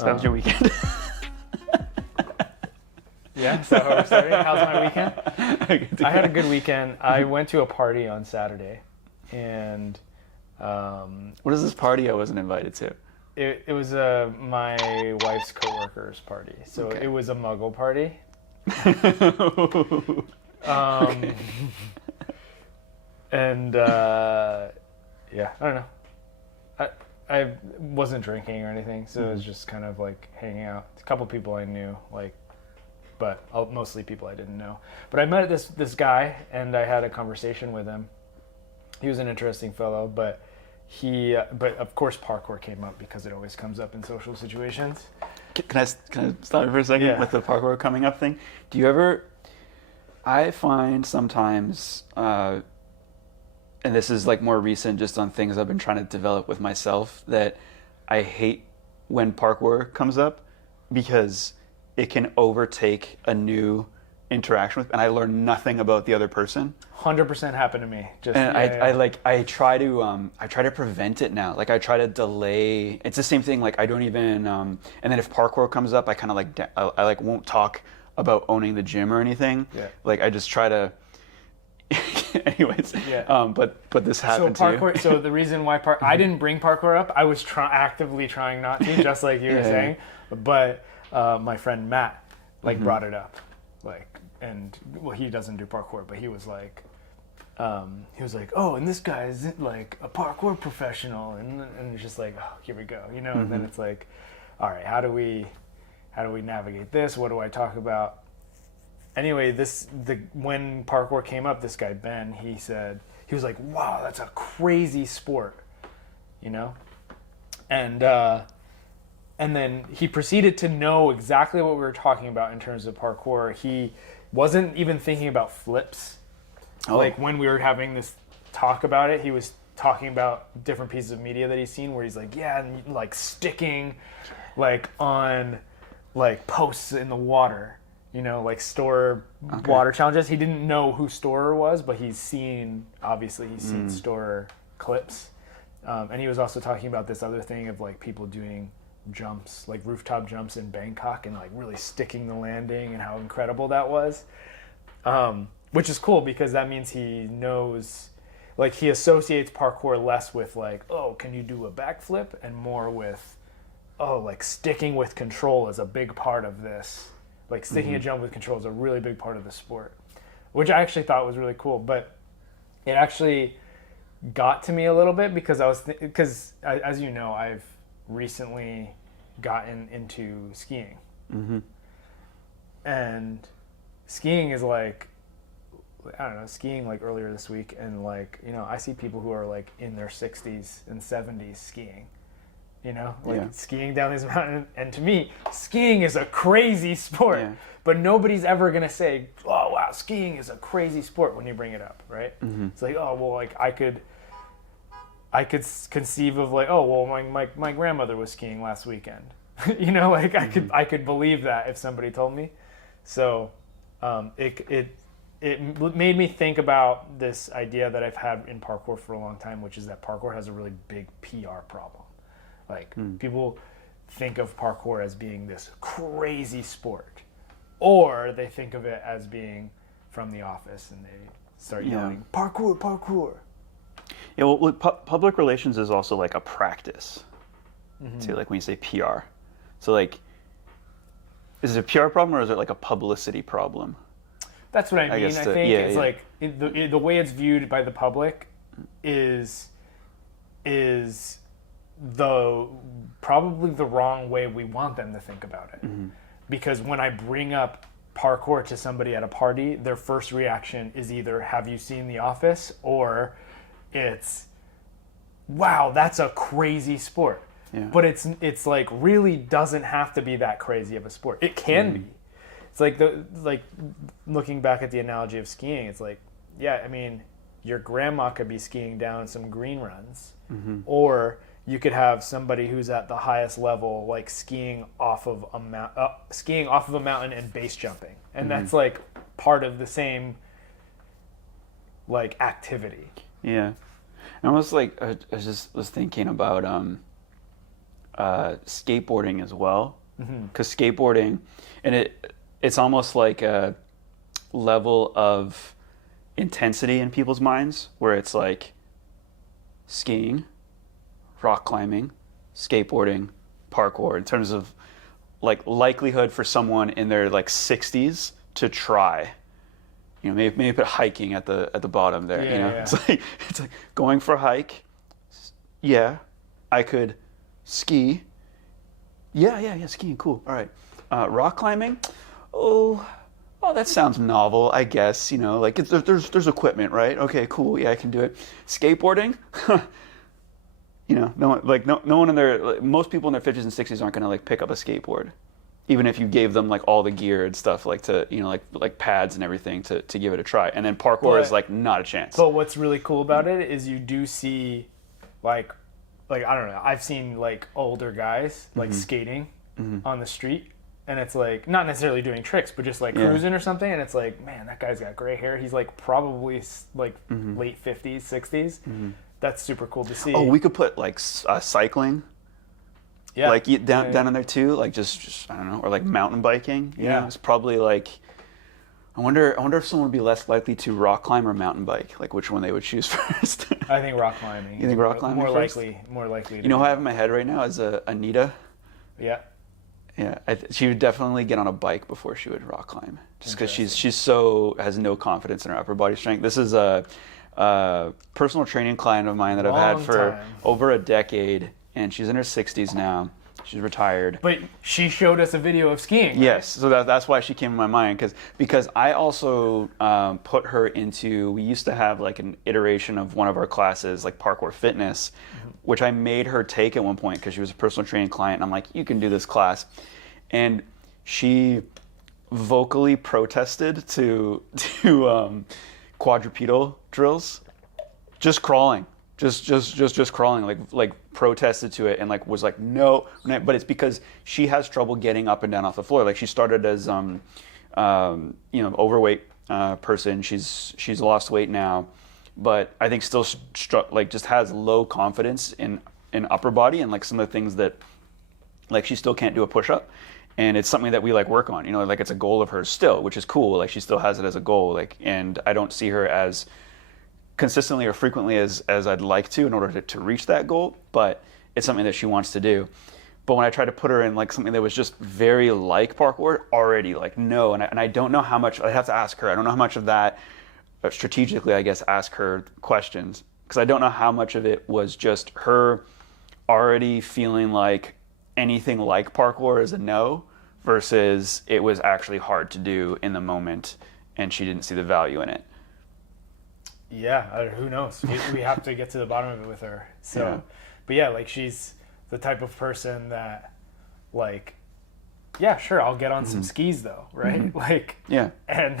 So that was your weekend. Yeah, so how we're starting. How's my weekend? I had a good weekend. I went to a party on Saturday, and what is this party I wasn't invited to? it was my wife's coworker's party. So Okay. it was a Muggle party. Okay. And yeah, I don't know. I wasn't drinking or anything, so it was just kind of like hanging out. A couple people I knew, but mostly people I didn't know. But I met this guy, and I had a conversation with him. He was an interesting fellow, but of course parkour came up because it always comes up in social situations. Can I stop you for a second with the parkour coming up thing? Do you ever? I find sometimes, and this is like more recent, just on things I've been trying to develop with myself, that I hate when parkour comes up because it can overtake a new interaction with, and I learn nothing about the other person. 100% happened to me. I try to prevent it now. Like I try to delay. It's the same thing. Like I don't even. And then if parkour comes up, I kind of I won't talk about owning the gym or anything. Yeah. Like I just try to. Anyways. Yeah. But this happened to you. So the reason why I didn't bring parkour up, I was actively trying not to, just like you were saying. But my friend Matt brought it up, and he doesn't do parkour, but he was like, oh, and this guy is like a parkour professional, and it's just like, oh, here we go, and then it's like, all right, how do we navigate this? What do I talk about? Anyway, when parkour came up, this guy Ben, he was like, wow, that's a crazy sport, and then he proceeded to know exactly what we were talking about in terms of parkour. He wasn't even thinking about flips. Oh. Like when we were having this talk about it, he was talking about different pieces of media that he's seen where he's like, yeah, and like sticking on posts in the water, like Storror water challenges. He didn't know who Storror was, but he's seen Storror clips. And he was also talking about this other thing of like people doing jumps, like rooftop jumps in Bangkok, and like really sticking the landing and how incredible that was. Which is cool because that means he knows, like he associates parkour less with like, oh, can you do a backflip, and more with, oh, like sticking with control is a big part of this. Like sticking a jump with control is a really big part of the sport, which I actually thought was really cool. But it actually got to me a little bit because as you know, I've recently gotten into skiing. And skiing is like, I don't know, skiing like earlier this week, and like, I see people who are like in their 60s and 70s skiing, skiing down these mountains. And to me, skiing is a crazy sport, but nobody's ever going to say, oh, wow, skiing is a crazy sport when you bring it up, right? It's like, oh, well, like I could conceive of like, oh, well, my grandmother was skiing last weekend. I could believe that if somebody told me. So it made me think about this idea that I've had in parkour for a long time, which is that parkour has a really big PR problem. Like people think of parkour as being this crazy sport, or they think of it as being from The Office and they start yelling, parkour, parkour. Yeah, well, public relations is also like a practice, too, like when you say PR. So like, is it a PR problem or is it like a publicity problem? That's what I mean. I think it's like the way it's viewed by the public is probably the wrong way we want them to think about it. Because when I bring up parkour to somebody at a party, their first reaction is either, have you seen The Office? Or it's, wow, that's a crazy sport. But it's like really doesn't have to be that crazy of a sport. It can be. It's like looking back at the analogy of skiing, it's like, yeah, I mean, your grandma could be skiing down some green runs, or you could have somebody who's at the highest level, like skiing off of a mountain and base jumping, and that's like part of the same like activity. Yeah, and almost like I was thinking about skateboarding as well, because skateboarding, and it's almost like a level of intensity in people's minds where it's like skiing, rock climbing, skateboarding, parkour, in terms of like likelihood for someone in their like 60s to try. You know, maybe put hiking at the bottom there. Yeah, you know, yeah. It's like going for a hike. Yeah, I could ski. Yeah, skiing, cool. All right, rock climbing. Oh, that sounds novel. I guess, you know, like there's equipment, right? Okay, cool. Yeah, I can do it. Skateboarding. You know, no one in their, most people in their 50s and 60s aren't going to like pick up a skateboard, even if you gave them like all the gear and stuff, like to, you know, like pads and everything to give it a try. And then parkour is like not a chance. But what's really cool about it is you do see like I don't know, I've seen like older guys like skating on the street, and it's like not necessarily doing tricks, but just like cruising or something, and it's like, man, that guy's got gray hair. He's like probably like late 50s, 60s. That's super cool to see. Oh, we could put like cycling, like down in there too, like just I don't know, or like mountain biking. You know? It's probably like, I wonder if someone would be less likely to rock climb or mountain bike. Like which one they would choose first. I think rock climbing. You think rock climbing more first? More likely. You know who I have in my head right now is Anita. Yeah. Yeah, she would definitely get on a bike before she would rock climb, just because she's so has no confidence in her upper body strength. This is a personal training client of mine that I've had for over a decade, and she's in her 60s now. She's retired. But she showed us a video of skiing. Right? Yes, so that's why she came to my mind, because I also put her into, we used to have like an iteration of one of our classes, like Parkour Fitness, which I made her take at one point because she was a personal training client, and I'm like, you can do this class. And she vocally protested to quadrupedal drills, just crawling, just crawling, like protested to it, and like was like no, but it's because she has trouble getting up and down off the floor. Like she started as you know, overweight person. She's lost weight now, but I think still like just has low confidence in upper body, and like some of the things that like she still can't do a push-up. And it's something that we like work on, you know, like it's a goal of hers still, which is cool. Like she still has it as a goal, like, and I don't see her as consistently or frequently as I'd like to in order to reach that goal, but it's something that she wants to do. But when I tried to put her in like something that was just very like parkour, already like no, and I don't know how much, I have to ask her, I don't know how much of that, strategically I guess, ask her questions, because I don't know how much of it was just her already feeling like anything like parkour is a no, versus it was actually hard to do in the moment and she didn't see the value in it. Yeah, who knows? We have to get to the bottom of it with her. So, yeah. But yeah, like she's the type of person that, like, yeah, sure, I'll get on some skis though, right? Like, yeah, and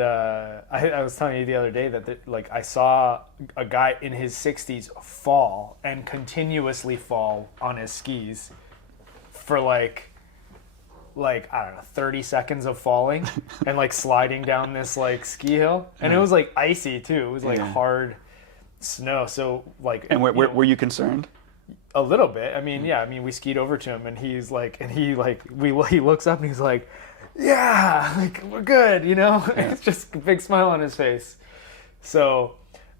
I was telling you the other day that like I saw a guy in his 60s fall and continuously fall on his skis for like I don't know, 30 seconds of falling and like sliding down this like ski hill, and it was like icy too. It was like hard snow. So like, and were you concerned? A little bit. I mean, we skied over to him, and he looks up and he's like, yeah, like we're good, you know. It's just a big smile on his face. So,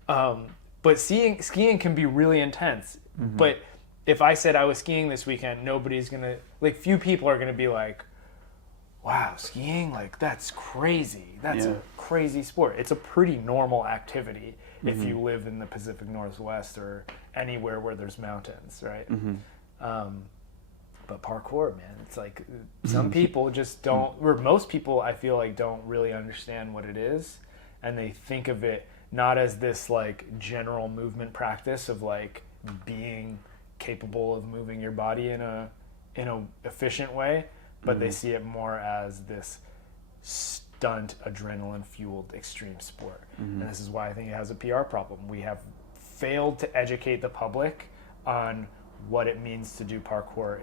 but skiing can be really intense. But if I said I was skiing this weekend, nobody's gonna, like, few people are gonna be like, wow, skiing, like that's crazy. That's a crazy sport. It's a pretty normal activity if you live in the Pacific Northwest or anywhere where there's mountains, right? But parkour, man, it's like some people just don't, or most people I feel like don't really understand what it is, and they think of it not as this like general movement practice of like being capable of moving your body in a efficient way, but they see it more as this stunt, adrenaline fueled extreme sport. And this is why I think it has a PR problem. We have failed to educate the public on what it means to do parkour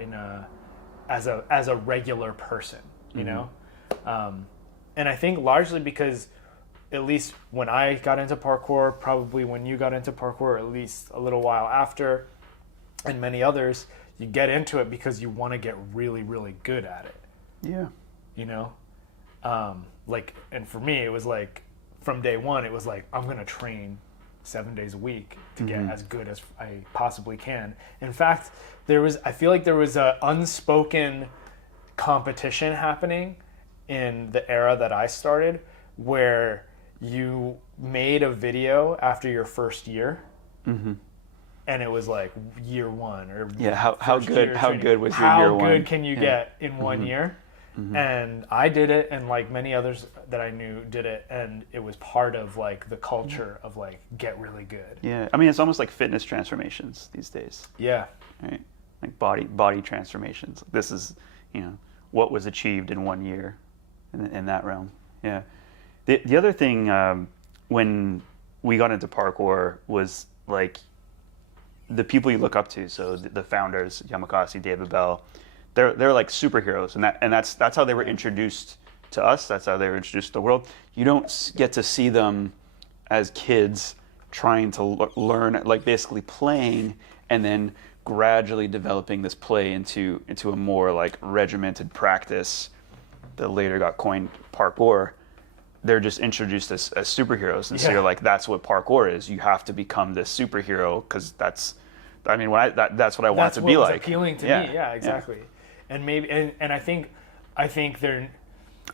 as a regular person, you know? And I think largely because, at least when I got into parkour, probably when you got into parkour, at least a little while after, and many others, you get into it because you want to get really, really good at it. Yeah. You know? Like, and for me, it was like, from day one, it was like, I'm going to train 7 days a week to get as good as I possibly can. In fact, I feel like there was a unspoken competition happening in the era that I started, where you made a video after your first year, and it was like year one or how good was your year one? How good can you get in 1 year? And I did it, and like many others that I knew did it, and it was part of like the culture of like get really good. Yeah, I mean it's almost like fitness transformations these days. Yeah, right. Like body transformations. This is, what was achieved in 1 year, in that realm. Yeah. The other thing when we got into parkour was like the people you look up to. So the founders, Yamakasi, David Bell. They're like superheroes, and that's how they were introduced to us. That's how they were introduced to the world. You don't get to see them as kids trying to learn, like basically playing, and then gradually developing this play into a more like regimented practice that later got coined parkour. They're just introduced as superheroes, and so you're like, that's what parkour is. You have to become this superhero because that's what I want it to be like. That's appealing to me. Yeah, exactly. Yeah. And maybe, and I think they're.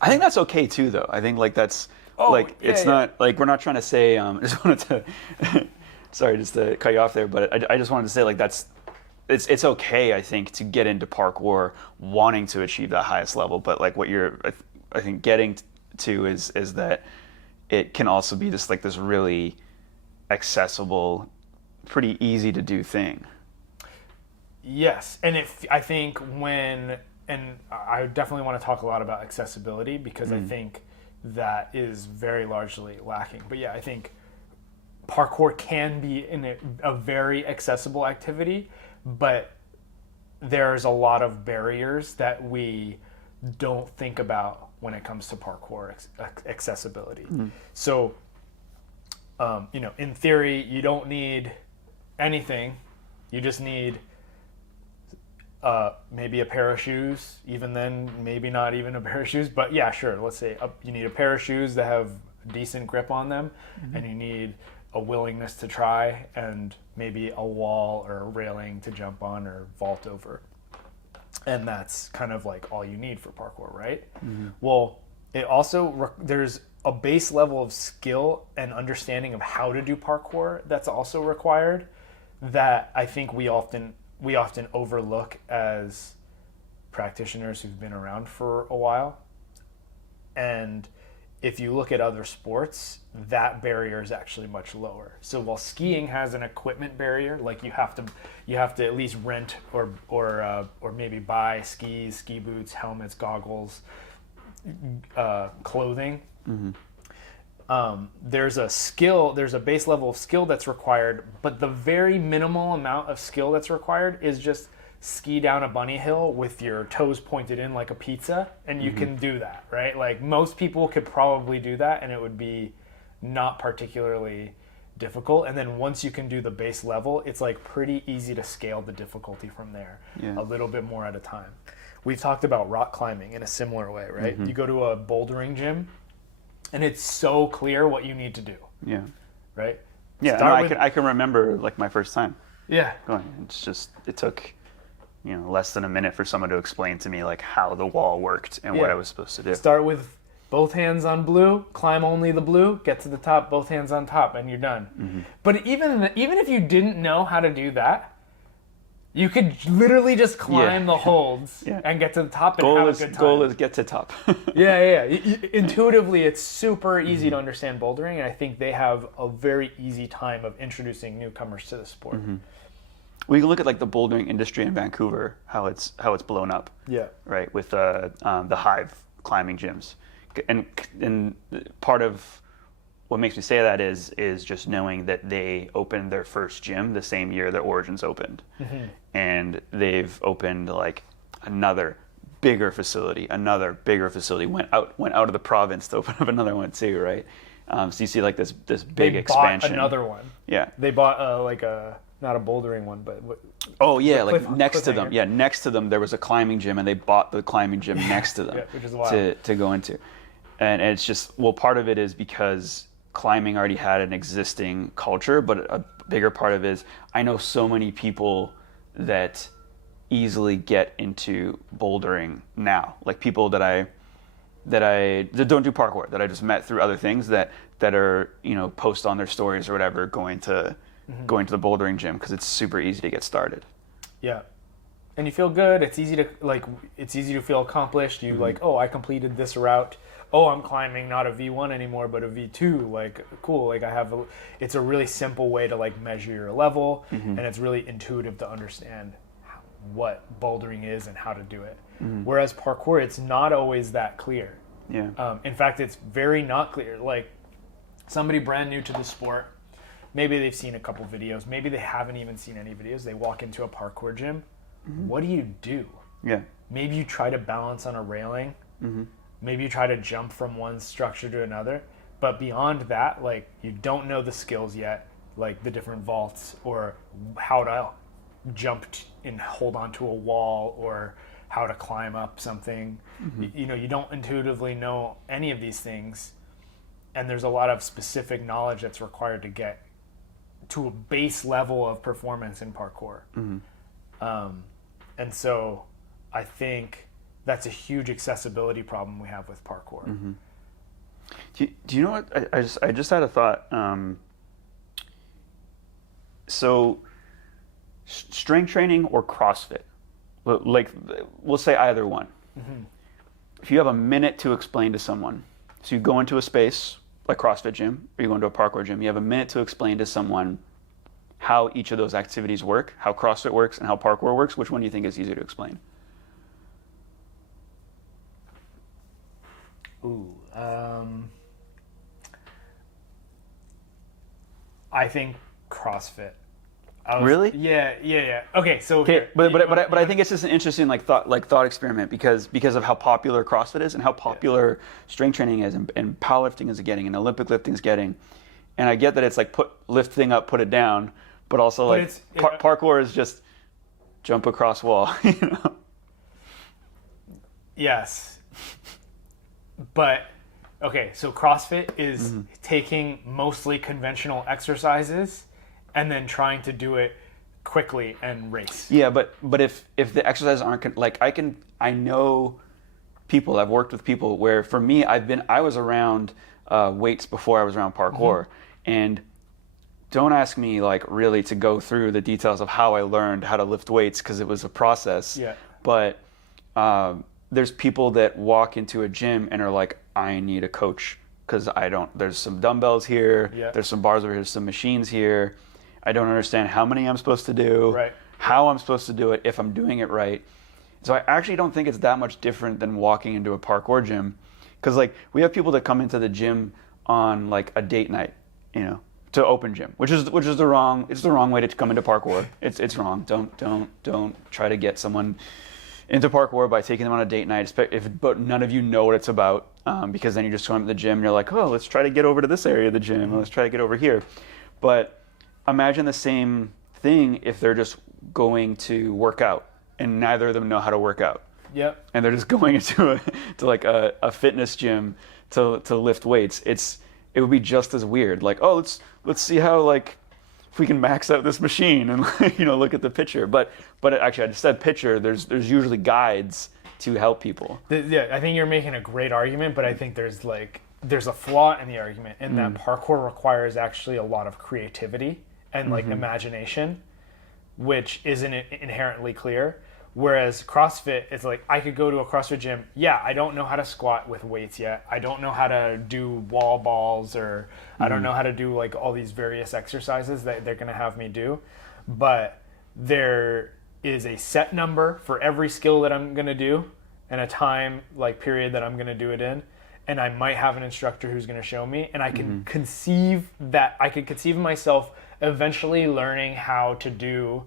I think that's okay too, though. I think like that's it's not like we're not trying to say. I just wanted to, sorry, just to cut you off there, but I just wanted to say like it's okay. I think to get into parkour wanting to achieve that highest level, but like what you're I think getting to is that it can also be just like this really accessible, pretty easy to do thing. Yes, and I definitely want to talk a lot about accessibility because I think that is very largely lacking. But yeah, I think parkour can be a very accessible activity, but there's a lot of barriers that we don't think about when it comes to parkour accessibility. So, in theory, you don't need anything. You just need maybe a pair of shoes, even then, maybe not even a pair of shoes, but yeah, sure. Let's say you need a pair of shoes that have decent grip on them, and you need a willingness to try, and maybe a wall or a railing to jump on or vault over. And that's kind of like all you need for parkour, right? Well, it also, there's a base level of skill and understanding of how to do parkour that's also required that I think we often overlook as practitioners who've been around for a while. And if you look at other sports, that barrier is actually much lower. So while skiing has an equipment barrier, like you have to at least rent or maybe buy skis, ski boots, helmets, goggles, clothing. There's a base level of skill that's required, but the very minimal amount of skill that's required is just ski down a bunny hill with your toes pointed in like a pizza, and you can do that, right? Like most people could probably do that, and it would be not particularly difficult. And then once you can do the base level, it's like pretty easy to scale the difficulty from there, a little bit more at a time. We've talked about rock climbing in a similar way, right? You go to a bouldering gym, and it's so clear what you need to do. Yeah. Right? Yeah, no, I can remember like my first time. Yeah. Going. It took less than a minute for someone to explain to me like how the wall worked and what I was supposed to do. Start with both hands on blue, climb only the blue, get to the top, both hands on top, and you're done. But even if you didn't know how to do that, you could literally just climb the holds and get to the top and have a good time. Goal is get to top. Intuitively, it's super easy to understand bouldering, and I think they have a very easy time of introducing newcomers to the sport. We can look at like the bouldering industry in Vancouver, how it's blown up. Yeah. Right, with the Hive climbing gyms, and part of what makes me say that is just knowing that they opened their first gym the same year that Origins opened, and they've opened like another bigger facility, went out of the province to open up another one too, right? So you see like this big expansion. They bought another one. Yeah. They bought like a not a bouldering one, but oh yeah, like next to them. Yeah, next to them there was a climbing gym, and they bought the climbing gym next to them which is wild. to go into. And it's just, well, part of it is because climbing already had an existing culture, but a bigger part of it is I know so many people that easily get into bouldering now, like people that don't do parkour, that I just met through other things that are, you know, post on their stories or whatever, going to the bouldering gym because it's super easy to get started. Yeah. And you feel good. It's easy to feel accomplished. You like, oh, I completed this route. Oh, I'm climbing not a V1 anymore, but a V2. Like, cool. Like it's a really simple way to like measure your level, and it's really intuitive to understand what bouldering is and how to do it. Whereas parkour, it's not always that clear. Yeah. In fact, it's very not clear. Like somebody brand new to the sport, maybe they've seen a couple videos, maybe they haven't even seen any videos. They walk into a parkour gym. What do you do? Yeah. Maybe you try to balance on a railing. Maybe you try to jump from one structure to another. But beyond that, like, you don't know the skills yet, like the different vaults or how to jump and hold onto a wall or how to climb up something. You know, you don't intuitively know any of these things. And there's a lot of specific knowledge that's required to get to a base level of performance in parkour. And so I think that's a huge accessibility problem we have with parkour. Do you know what? I just had a thought. So, strength training or CrossFit, like we'll say either one. If you have a minute to explain to someone, so you go into a space like CrossFit gym, or you go into a parkour gym, you have a minute to explain to someone how each of those activities work, how CrossFit works and how parkour works, which one do you think is easier to explain? I think CrossFit. Really? Yeah. Okay, so but I think it's just an interesting thought experiment because of how popular CrossFit is and how popular strength training is and powerlifting is getting and Olympic lifting is getting, and I get that it's like lift thing up, put it down, but also like parkour is just jump across wall, you know? Yes, but okay, so CrossFit is taking mostly conventional exercises and then trying to do it quickly and race. Yeah, but if the exercises aren't like I know people, I've worked with people where for me I was around weights before I was around parkour, and don't ask me like really to go through the details of how I learned how to lift weights because it was a process. Yeah. But there's people that walk into a gym and are like, I need a coach because there's some dumbbells here, there's some bars over here, there's some machines here. I don't understand how many I'm supposed to do, how I'm supposed to do it, if I'm doing it right. So I actually don't think it's that much different than walking into a parkour gym, because like we have people that come into the gym on like a date night, you know, to open gym, which is the wrong way to come into parkour. It's wrong. Don't try to get someone into parkour by taking them on a date night, but none of you know what it's about, because then you just come to the gym and you're like, oh, let's try to get over to this area of the gym, let's try to get over here. But imagine the same thing if they're just going to work out and neither of them know how to work out. Yep. And they're just going into a fitness gym to lift weights. It would be just as weird. Like, oh, let's see how like if we can max out this machine and you know, look at the picture. But actually I just said picture. There's usually guides to help people. Yeah, I think you're making a great argument, but I think there's a flaw in the argument in that parkour requires actually a lot of creativity and like imagination, which isn't inherently clear. Whereas CrossFit, it's like I could go to a CrossFit gym. Yeah, I don't know how to squat with weights yet. I don't know how to do wall balls, or I don't know how to do like all these various exercises that they're going to have me do. But there is a set number for every skill that I'm going to do and a time like period that I'm going to do it in. And I might have an instructor who's going to show me, and I can conceive myself eventually learning how to do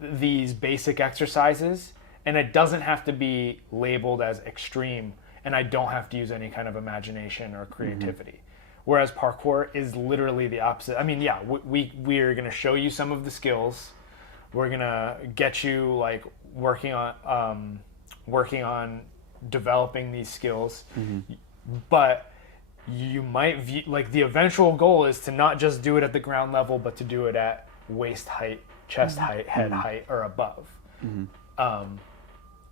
these basic exercises, and it doesn't have to be labeled as extreme, and I don't have to use any kind of imagination or creativity. Whereas parkour is literally the opposite. I mean, yeah, we're going to show you some of the skills. We're going to get you like working on developing these skills. But you might view, like, the eventual goal is to not just do it at the ground level, but to do it at waist height, chest height, head height, or above.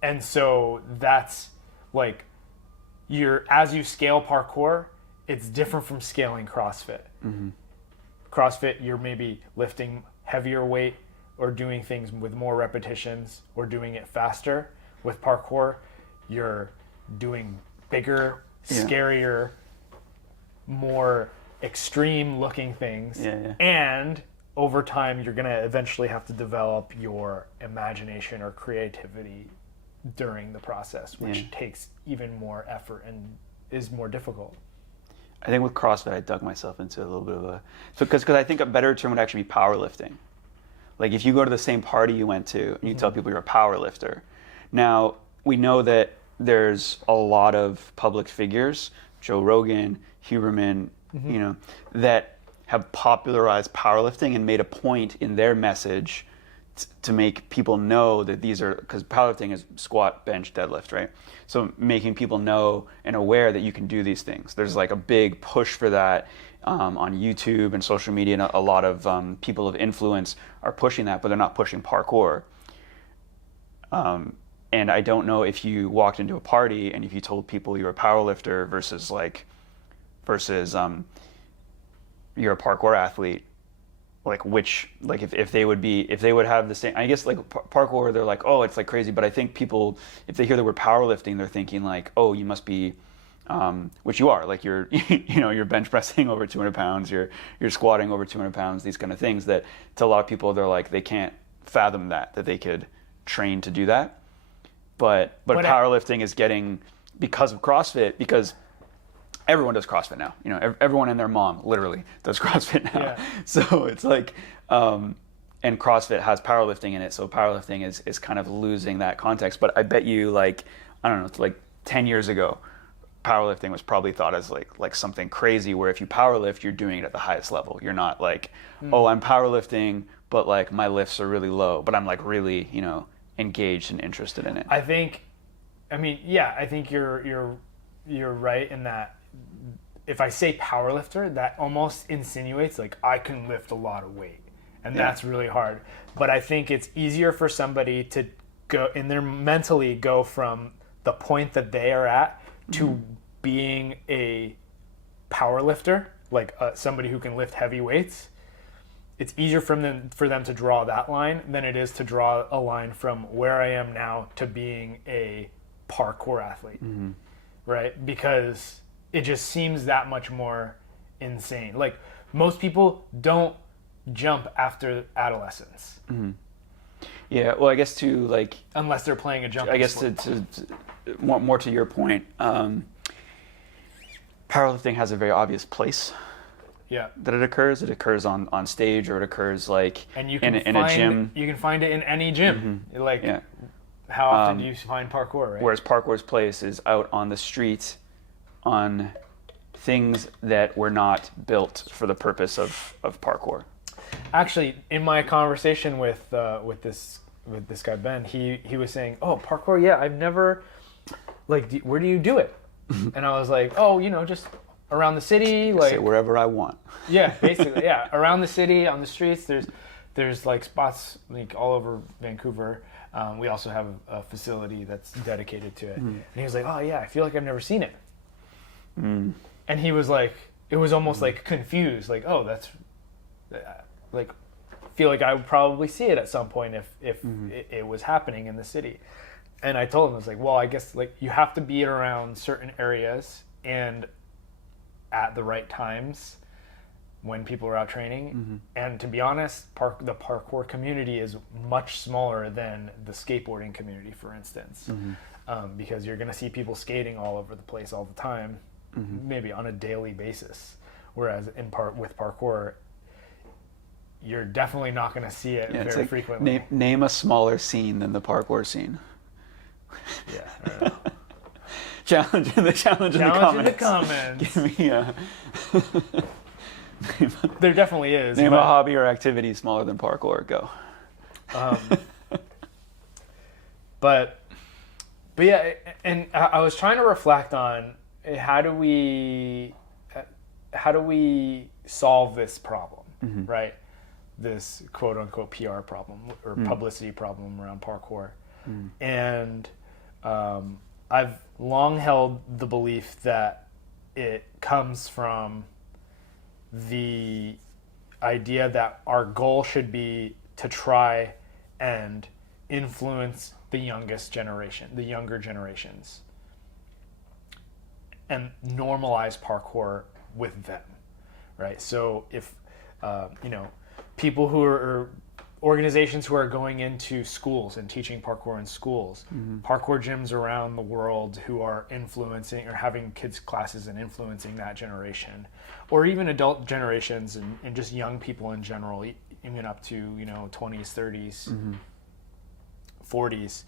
And so that's like, as you scale parkour, it's different from scaling CrossFit. CrossFit, you're maybe lifting heavier weight or doing things with more repetitions or doing it faster. With parkour, you're doing bigger, scarier, more extreme looking things. And over time, you're going to eventually have to develop your imagination or creativity during the process, which takes even more effort and is more difficult. I think with CrossFit, I dug myself into a little bit of because I think a better term would actually be powerlifting. Like, if you go to the same party you went to and you tell people you're a power lifter. Now, we know that there's a lot of public figures, Joe Rogan, Huberman, you know, that have popularized powerlifting and made a point in their message to make people know that these are, because powerlifting is squat, bench, deadlift, right? So making people know and aware that you can do these things. There's like a big push for that on YouTube and social media, and a lot of people of influence are pushing that, but they're not pushing parkour. And I don't know if you walked into a party and if you told people you're a powerlifter versus you're a parkour athlete, like which, like if they would have the same, I guess like parkour, they're like, oh, it's like crazy. But I think people, if they hear the word powerlifting, they're thinking like, oh, you must be, which you are, like you're, you know, you're bench pressing over 200 pounds, you're squatting over 200 pounds, these kind of things that to a lot of people, they're like, they can't fathom that they could train to do that. But powerlifting is getting, because of CrossFit, because everyone does CrossFit now. You know, everyone and their mom literally does CrossFit now. Yeah. So it's like, and CrossFit has powerlifting in it. So powerlifting is kind of losing that context. But I bet you, like, I don't know, it's like 10 years ago, powerlifting was probably thought as like something crazy, where if you powerlift, you're doing it at the highest level. You're not like, oh, I'm powerlifting, but like my lifts are really low, but I'm like really, you know, engaged and interested in it. I think you're right in that. If I say powerlifter, that almost insinuates like I can lift a lot of weight, and that's really hard. But I think it's easier for somebody to go in there mentally, go from the point that they are at to being a powerlifter, like somebody who can lift heavy weights. It's easier for them to draw that line than it is to draw a line from where I am now to being a parkour athlete, right? Because it just seems that much more insane. Like, most people don't jump after adolescence. Yeah, well, I guess to like, unless they're playing a jumping I guess sport. to more to your point, powerlifting has a very obvious place. Yeah. That it occurs. It occurs on stage, or it occurs like and you can in a gym. You can find it in any gym. How often do you find parkour, right? Whereas parkour's place is out on the street, on things that were not built for the purpose of parkour. Actually, in my conversation with this guy Ben, he was saying, "Oh, parkour, yeah, I've never, like, where do you do it?" And I was like, "Oh, you know, just around the city, like say wherever I want." Yeah, basically, yeah, around the city, on the streets. There's like spots like all over Vancouver. We also have a facility that's dedicated to it. And he was like, "Oh yeah, I feel like I've never seen it." And he was like, it was almost like confused, like, "Oh, that's like, feel like I would probably see it at some point if it was happening in the city." And I told him, I was like, "Well, I guess like you have to be around certain areas and at the right times when people are out training." And to be honest, the parkour community is much smaller than the skateboarding community, for instance, because you're going to see people skating all over the place all the time, maybe on a daily basis. Whereas with parkour, you're definitely not going to see it very like, frequently. Name a smaller scene than the parkour scene. Yeah, I don't know. Challenge in the Challenge in the comments. Give me There definitely is. Name a hobby or activity smaller than parkour. Go. But yeah, and I was trying to reflect on how do we solve this problem, right? This quote unquote PR problem or publicity problem around parkour. And I've long held the belief that it comes from the idea that our goal should be to try and influence the younger generations, and normalize parkour with them, right? So if people who are organizations who are going into schools and teaching parkour in schools, parkour gyms around the world who are influencing or having kids classes and influencing that generation, or even adult generations and just young people in general, even up to 20s, 30s, 40s.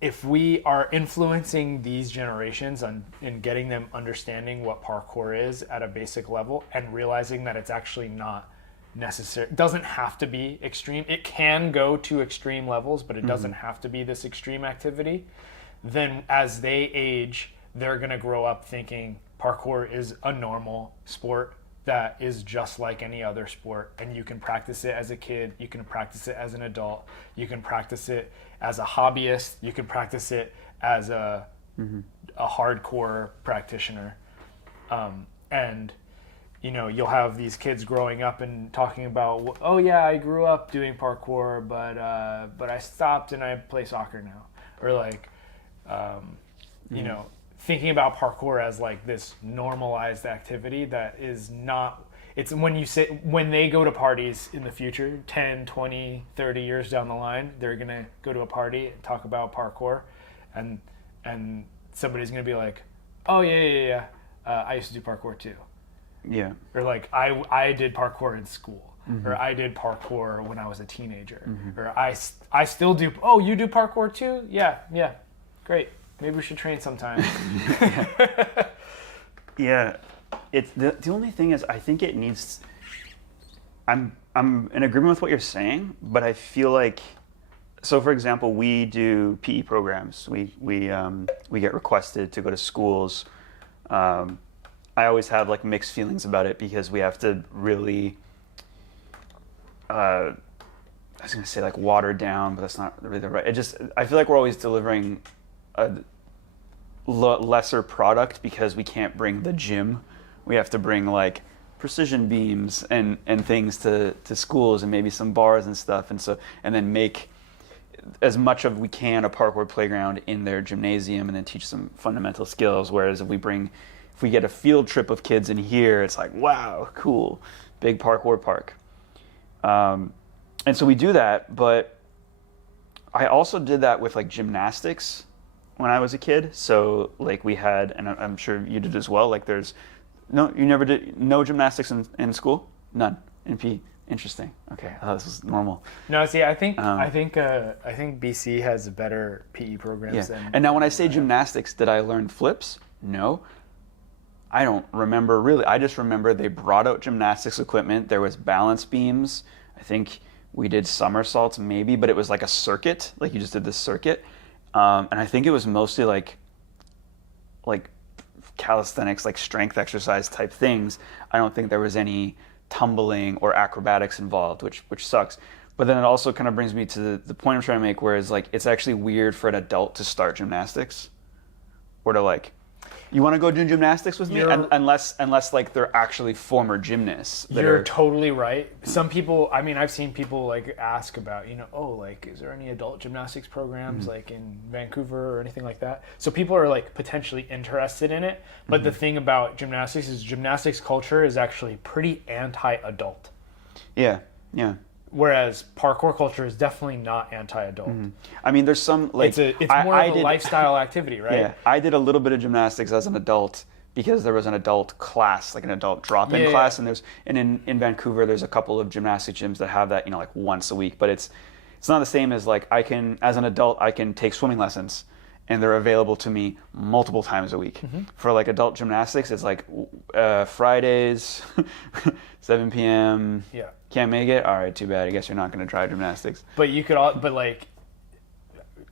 If we are influencing these generations and getting them understanding what parkour is at a basic level and realizing that it's actually not necessary, it doesn't have to be extreme. It can go to extreme levels, but it doesn't have to be this extreme activity. Then as they age, they're going to grow up thinking parkour is a normal sport that is just like any other sport, and you can practice it as a kid, you can practice it as an adult, you can practice it as a hobbyist, you can practice it as a hardcore practitioner. And you'll have these kids growing up and talking about, oh yeah, I grew up doing parkour, but I stopped and I play soccer now. Or like, thinking about parkour as like this normalized activity that is not, it's when they go to parties in the future, 10, 20, 30 years down the line, they're going to go to a party and talk about parkour, and somebody's going to be like, oh yeah, I used to do parkour too. Yeah. Or like, I did parkour in school. Or I did parkour when I was a teenager. Or I still do, oh, you do parkour too? Yeah, great. Maybe we should train sometime. Yeah. It's the only thing is, I think it needs, I'm in agreement with what you're saying, but I feel like, so for example, we do PE programs. We get requested to go to schools. I always have like mixed feelings about it because we have to really, I was going to say like watered down, but that's not really the right. I feel like we're always delivering a lesser product because we can't bring the gym. We have to bring like precision beams and things to schools and maybe some bars and stuff, and then make as much of we can a parkour playground in their gymnasium and then teach some fundamental skills. Whereas if we get a field trip of kids in here, it's like, wow, cool, big parkour park. And so we do that, but I also did that with like gymnastics when I was a kid. So like we had, and I'm sure you did as well, like you never did, no gymnastics in school? None in PE. Interesting. Okay, I thought this was normal. No, see, I think BC has better PE programs than. And now when I say gymnastics, did I learn flips? No. I don't remember really. I just remember they brought out gymnastics equipment. There was balance beams. I think we did somersaults maybe, but it was like a circuit. Like you just did this circuit. And I think it was mostly like calisthenics, like strength exercise type things. I don't think there was any tumbling or acrobatics involved, which sucks. But then it also kind of brings me to the point I'm trying to make, where it's like it's actually weird for an adult to start gymnastics, or to like, you want to go do gymnastics with me? Unless like they're actually former gymnasts. You're totally right. Some people, I mean, I've seen people like ask about, like, is there any adult gymnastics programs like in Vancouver or anything like that? So people are like potentially interested in it. But the thing about gymnastics is gymnastics culture is actually pretty anti-adult. Yeah. Whereas parkour culture is definitely not anti-adult. I mean, there's some like it's more of a lifestyle activity, right? Yeah, I did a little bit of gymnastics as an adult because there was an adult class, like an adult drop-in class, and in Vancouver there's a couple of gymnastic gyms that have that, like once a week. But it's not the same as like as an adult I can take swimming lessons, and they're available to me multiple times a week. For like adult gymnastics, it's like Fridays, 7 p.m. Yeah. Can't make it? All right, too bad. I guess you're not going to try gymnastics. But you could but like,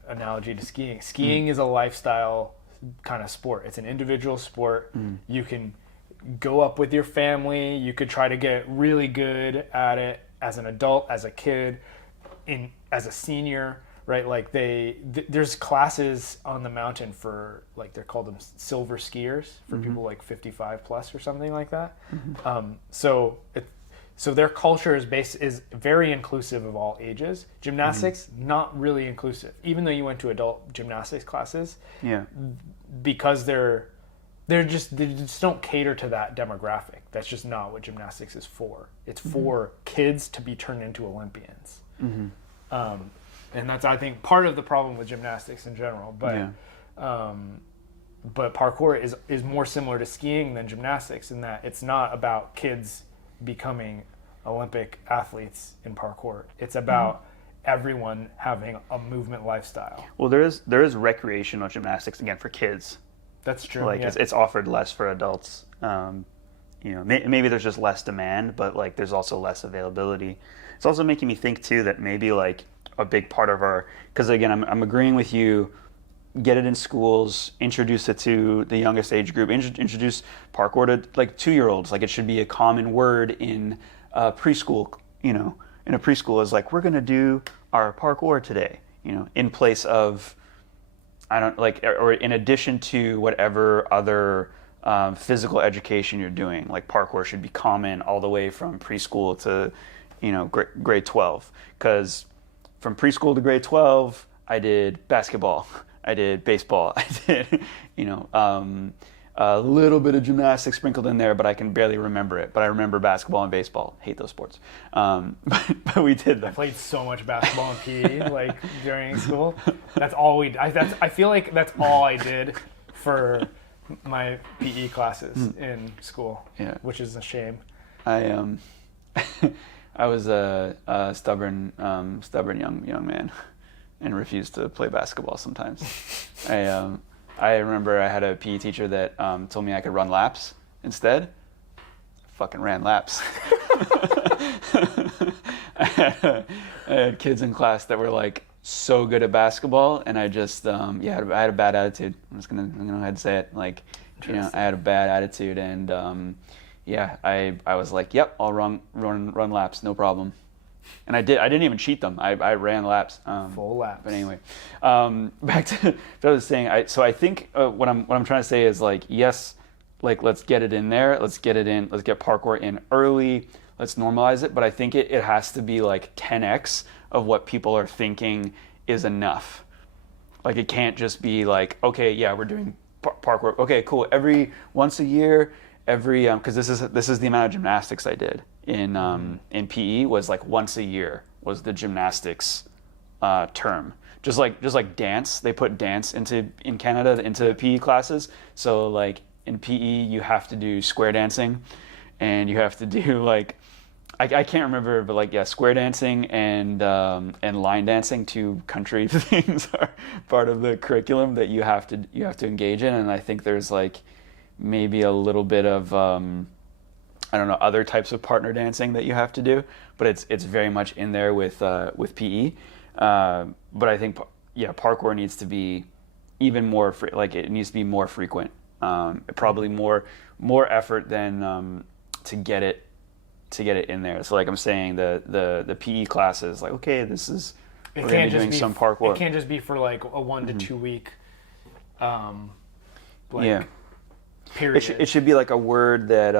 analogy to skiing. Skiing is a lifestyle kind of sport. It's an individual sport. You can go up with your family. You could try to get really good at it as an adult, as a kid, as a senior, right? Like there's classes on the mountain for, like, they're called them silver skiers for people like 55 plus or something like that. So their culture is very inclusive of all ages. Gymnastics, not really inclusive. Even though you went to adult gymnastics classes, because they just don't cater to that demographic. That's just not what gymnastics is for. It's for kids to be turned into Olympians. And that's, I think, part of the problem with gymnastics in general. But parkour is more similar to skiing than gymnastics in that it's not about kids becoming Olympic athletes in parkour. It's about everyone having a movement lifestyle. Well, there is recreational gymnastics, again, for kids. That's true. Like it's offered less for adults. Maybe there's just less demand, but like there's also less availability. It's also making me think too that maybe like a big part of because again, I'm agreeing with you. Get it in schools, introduce it to the youngest age group, introduce parkour to like 2-year-olds. Like it should be a common word in preschool. In a preschool is like, we're gonna do our parkour today. In place of, or in addition to whatever other physical education you're doing, like parkour should be common all the way from preschool to, grade 12. Because from preschool to grade 12, I did basketball, I did baseball, I did, a little bit of gymnastics sprinkled in there, but I can barely remember it. But I remember basketball and baseball. Hate those sports. But we did them. I played so much basketball and PE like during school. That's all I feel like that's all I did for my PE classes in school. Yeah. Which is a shame. I was a stubborn young man, and refused to play basketball sometimes. I remember I had a PE teacher that told me I could run laps instead. I fucking ran laps. I had kids in class that were like so good at basketball, and I just I had a bad attitude. I'm gonna go ahead and say it. Like, I had a bad attitude, and I was like, yep, I'll run laps, no problem. And I did. I didn't even cheat them. I ran laps. Full laps. But anyway, back to what I was saying. I think what I'm trying to say is like, yes, like let's get it in there. Let's get it in. Let's get parkour in early. Let's normalize it. But I think it has to be like 10x of what people are thinking is enough. Like it can't just be like, okay, yeah, we're doing parkour. Okay, cool. Once a year, because this is the amount of gymnastics I did in PE was like once a year was the gymnastics term. Just like dance, they put dance in Canada into PE classes. So like in PE you have to do square dancing, and you have to do like I can't remember, but like square dancing and line dancing, 2 country things are part of the curriculum that you have to engage in. And I think there's like maybe a little bit of other types of partner dancing that you have to do, but it's very much in there with PE. But I think parkour needs to be even more it needs to be more frequent. Probably more effort than to get it in there. So like I'm saying, the PE classes, like, okay, we're going to be doing some parkour. It can't just be for like a 1 to 2 week period. It should be like a word that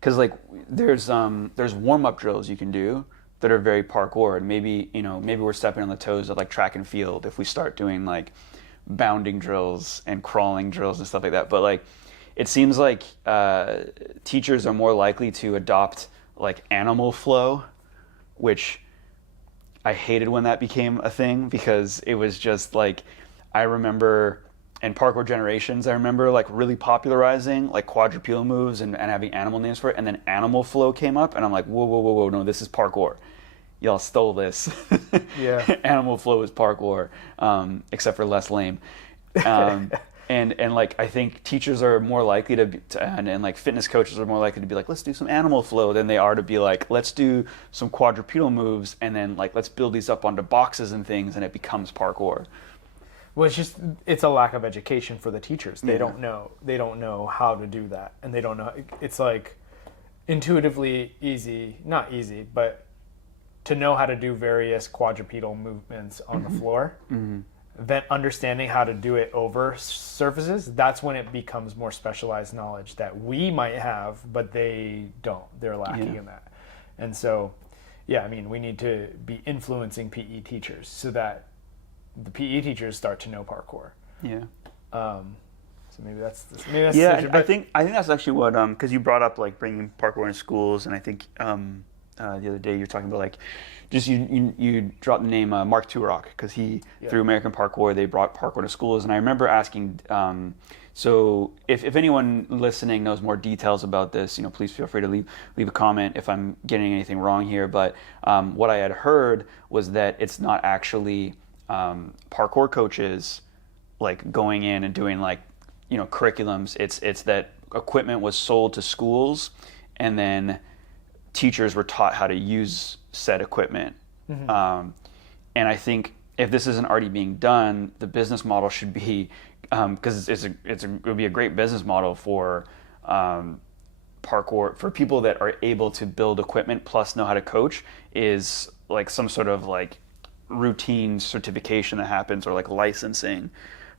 because like there's warm-up drills you can do that are very parkour, and maybe we're stepping on the toes of like track and field if we start doing like bounding drills and crawling drills and stuff like that. But like it seems like teachers are more likely to adopt like animal flow, which I hated when that became a thing, because it was just like, I remember in Parkour Generations, I remember like really popularizing like quadrupedal moves and having animal names for it, and then animal flow came up, and I'm like, whoa, no, this is parkour. Y'all stole this. Yeah. Animal flow is parkour, except for less lame. And like I think teachers are more likely and like fitness coaches are more likely to be like, let's do some animal flow than they are to be like, let's do some quadrupedal moves and then like let's build these up onto boxes and things and it becomes parkour. Well, it's a lack of education for the teachers. They don't know how to do that, and they don't know. It's like intuitively not easy, but to know how to do various quadrupedal movements on the floor. Then understanding how to do it over surfaces, that's when it becomes more specialized knowledge that we might have, but they don't. They're lacking in that. And so, I mean, we need to be influencing PE teachers so that the PE teachers start to know parkour. Yeah. So maybe that's I think that's actually what because you brought up like bringing parkour in schools, and I think the other day you're talking about like just you dropped the name Mark Turok because through American Parkour they brought parkour to schools, and I remember asking so if anyone listening knows more details about this, please feel free to leave a comment if I'm getting anything wrong here, but what I had heard was that it's not actually parkour coaches like going in and doing like curriculums. It's that equipment was sold to schools and then teachers were taught how to use said equipment. And I think if this isn't already being done, the business model should be, because it would be a great business model for parkour, for people that are able to build equipment plus know how to coach, is like some sort of like routine certification that happens or like licensing.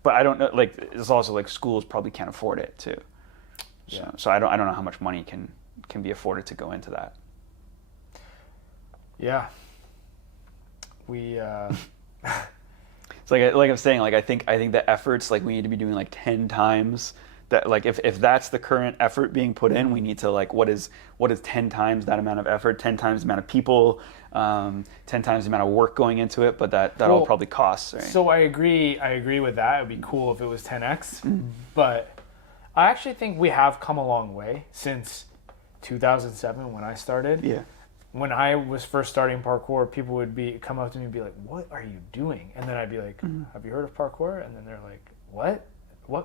But I don't know, like it's also like schools probably can't afford it too. So I don't know how much money can be afforded to go into that. Yeah. We it's like I'm saying, like I think the efforts, like we need to be doing like 10 times that. Like if that's the current effort being put in, we need to like what is 10 times that amount of effort, 10 times the amount of people, 10 times the amount of work going into it, but that all probably costs, right? So I agree with that. It would be cool if it was 10x, but I actually think we have come a long way since 2007 when I started. Yeah. When I was first starting parkour, people would come up to me and be like, "What are you doing?" And then I'd be like, "Have you heard of parkour?" And then they're like, "What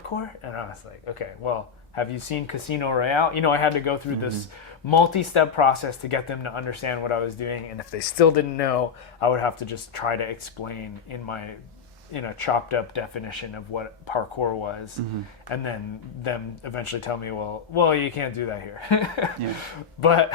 core?" And I was like, "Okay, well, have you seen Casino Royale?" I had to go through this multi-step process to get them to understand what I was doing. And if they still didn't know, I would have to just try to explain in a chopped up definition of what parkour was. And then them eventually tell me, well, you can't do that here. But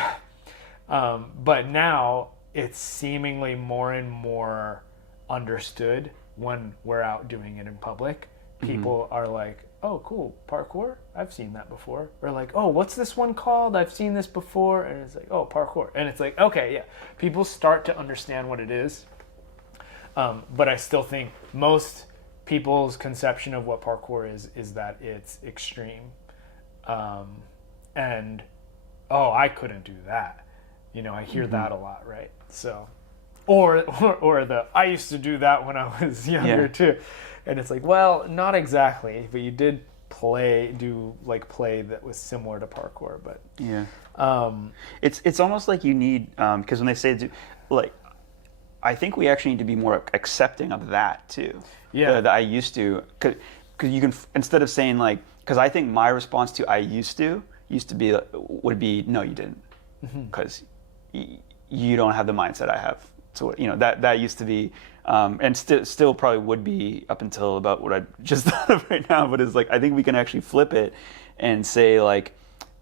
now it's seemingly more and more understood when we're out doing it in public. People are like, "Oh, cool, parkour? I've seen that before." Or like, "Oh, what's this one called? I've seen this before." And it's like, "Oh, parkour." And it's like, okay, yeah. People start to understand what it is. But I still think most people's conception of what parkour is that it's extreme. And, I couldn't do that. I hear that a lot, right? So, or I used to do that when I was younger too. And it's like, well, not exactly, but you did play that was similar to parkour, but it's almost like you need, because when they say like, I think we actually need to be more accepting of that too. The I used to, because you can, instead of saying like, because I think my response to I used to would be no, you didn't, because you don't have the mindset I have. So that used to be, and still probably would be up until about what I just thought of right now. But it's like I think we can actually flip it and say like,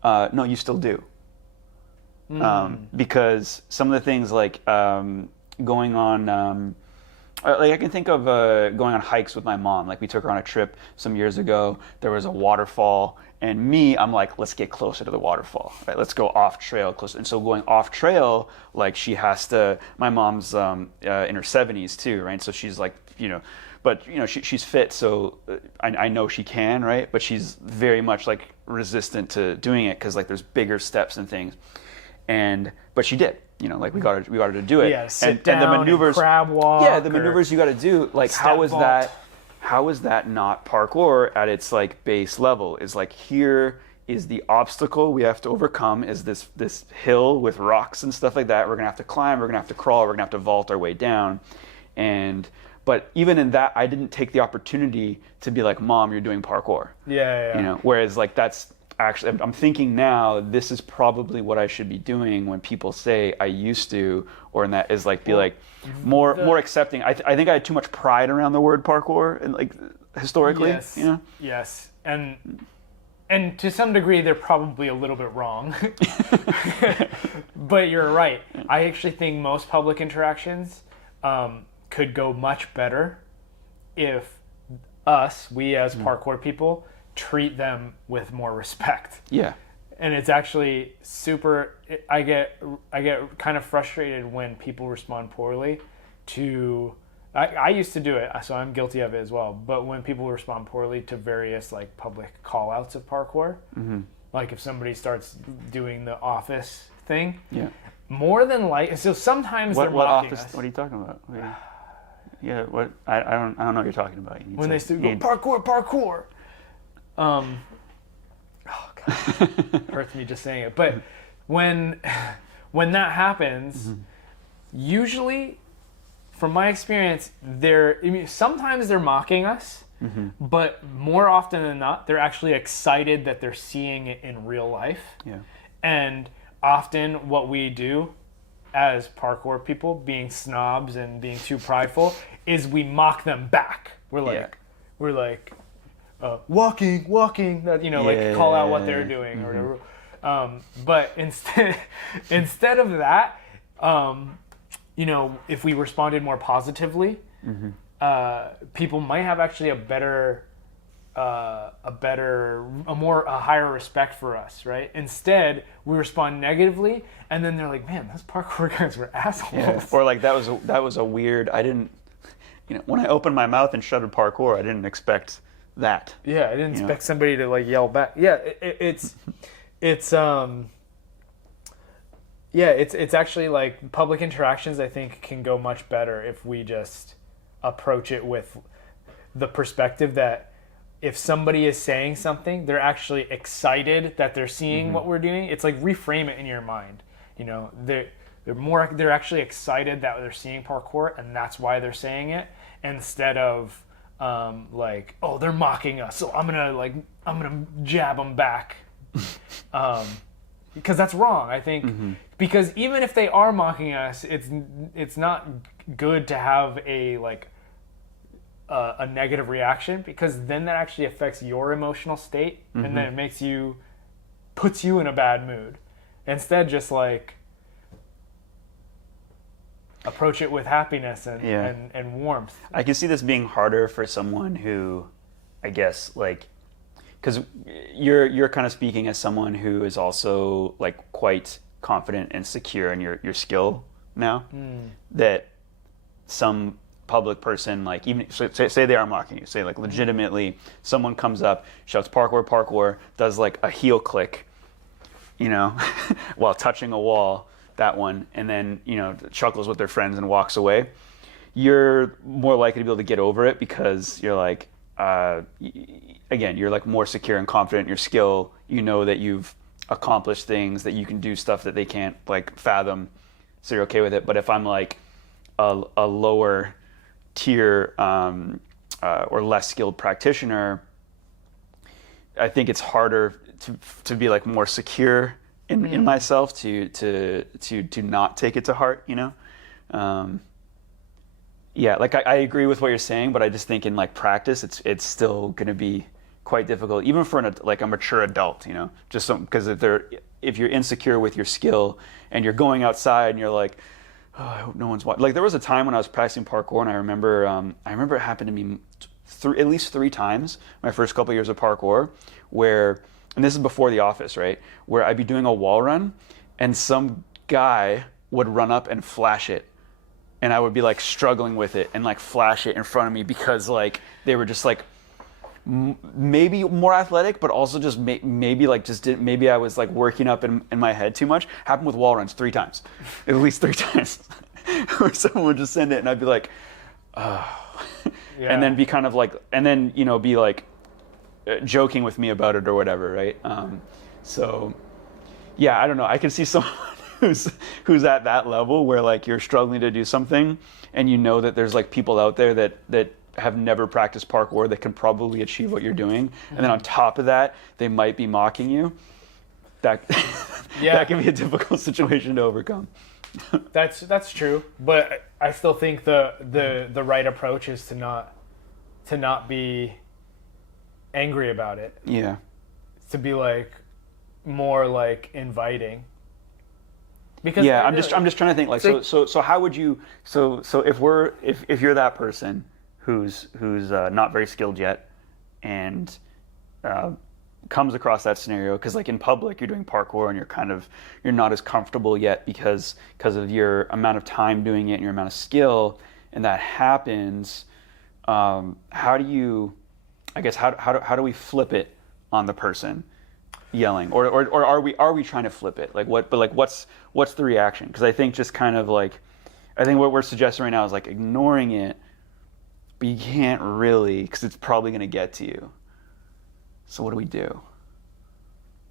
no, you still do, because some of the things like going on. Like I can think of going on hikes with my mom. Like we took her on a trip some years ago. There was a waterfall, and I'm like, let's get closer to the waterfall. Right? Let's go off trail closer. And so going off trail, like she has to. My mom's in her 70s too, right? So she's like, but she's fit, so I know she can, right? But she's very much like resistant to doing it because like there's bigger steps and things. But she did. Like we got her to do it. Yeah, sit down and the maneuvers, and crab walk. Yeah, the maneuvers you got to do. Like how is that not parkour at its like base level? Is like here is the obstacle we have to overcome. Is this hill with rocks and stuff like that? We're gonna have to climb. We're gonna have to crawl. We're gonna have to vault our way down. But even in that, I didn't take the opportunity to be like, Mom, you're doing parkour. Yeah. You know, whereas like that's actually, I'm thinking now, this is probably what I should be doing when people say I used to, or in that is like, be like more accepting. I think I had too much pride around the word parkour and like historically, Yes. you know? Yes. And to some degree, they're probably a little bit wrong. But you're right. I actually think most public interactions could go much better if we as parkour people, treat them with more respect. Yeah. And it's actually super, I get kind of frustrated when people respond poorly to, I used to do it, so I'm guilty of it as well, but when people respond poorly to various like public call outs of parkour, like if somebody starts doing the office thing, more than like, so sometimes they're mocking us. What are you talking about? Yeah, what? I don't know what you're talking about. When they still go parkour. Oh God, hurts me just saying it. But when that happens, usually, from my experience, sometimes they're mocking us, but more often than not, they're actually excited that they're seeing it in real life. Yeah. And often, what we do as parkour people, being snobs and being too prideful, is we mock them back. We're like, walking, that, you know, like call out what they're doing or whatever. But instead of that, you know, if we responded more positively, people might have actually a higher respect for us, right? Instead, we respond negatively, and then they're like, "Man, those parkour guys were assholes." Yeah. Or like that was a weird. I didn't, you know, when I opened my mouth and shouted parkour, I didn't expect that. Yeah, I didn't expect somebody to like yell back. Yeah, it's actually like public interactions, I think, can go much better if we just approach it with the perspective that if somebody is saying something, they're actually excited that they're seeing what we're doing. It's like reframe it in your mind. You know, they're actually excited that they're seeing parkour, and that's why they're saying it, instead of like, oh, they're mocking us, so I'm gonna jab them back, because that's wrong. I think because even if they are mocking us, it's not good to have a negative reaction, because then that actually affects your emotional state, and then it puts you in a bad mood. Instead, just like approach it with happiness and warmth. I can see this being harder for someone who, I guess, like, because you're kind of speaking as someone who is also like quite confident and secure in your skill now. That some public person, like, even say they are mocking you, say like legitimately someone comes up, shouts parkour, does like a heel click, you know, while touching a wall, that one, and then, you know, chuckles with their friends and walks away, you're more likely to be able to get over it, because you're like, again, you're like more secure and confident in your skill. You know that you've accomplished things, that you can do stuff that they can't like fathom, so you're okay with it. But if I'm like a lower tier or less skilled practitioner, I think it's harder to be like more secure in myself to not take it to heart, you know. Yeah, like I agree with what you're saying, but I just think in like practice, it's still going to be quite difficult, even for a mature adult, you know. Just because if you're insecure with your skill and you're going outside and you're like, oh, I hope no one's watching. Like there was a time when I was practicing parkour, and I remember it happened to me at least 3 times my first couple of years of parkour, where, and this is before the office, right, where I'd be doing a wall run and some guy would run up and flash it, and I would be like struggling with it and like flash it in front of me, because like they were just like maybe more athletic, but also just maybe I was like working up in my head too much. Happened with wall runs 3 times, at least 3 times, where someone would just send it and I'd be like, oh. Yeah. And then be kind of like, and then, you know, be like joking with me about it or whatever, right? So yeah, I don't know. I can see someone who's at that level where like you're struggling to do something, and you know that there's like people out there that have never practiced parkour that can probably achieve what you're doing, and then on top of that, they might be mocking you. That that can be a difficult situation to overcome. That's true, but I still think the right approach is to not be angry about it. Yeah. To be like more like inviting. Because I'm just trying to think like so how would you so if you're that person who's not very skilled yet and comes across that scenario, because like in public you're doing parkour and you're not as comfortable yet because of your amount of time doing it and your amount of skill, and that happens, how do we flip it on the person yelling, or are we trying to flip it, like what's the reaction? Because I think just kind of like, I think what we're suggesting right now is like ignoring it, but you can't really, because it's probably going to get to you. So what do we do?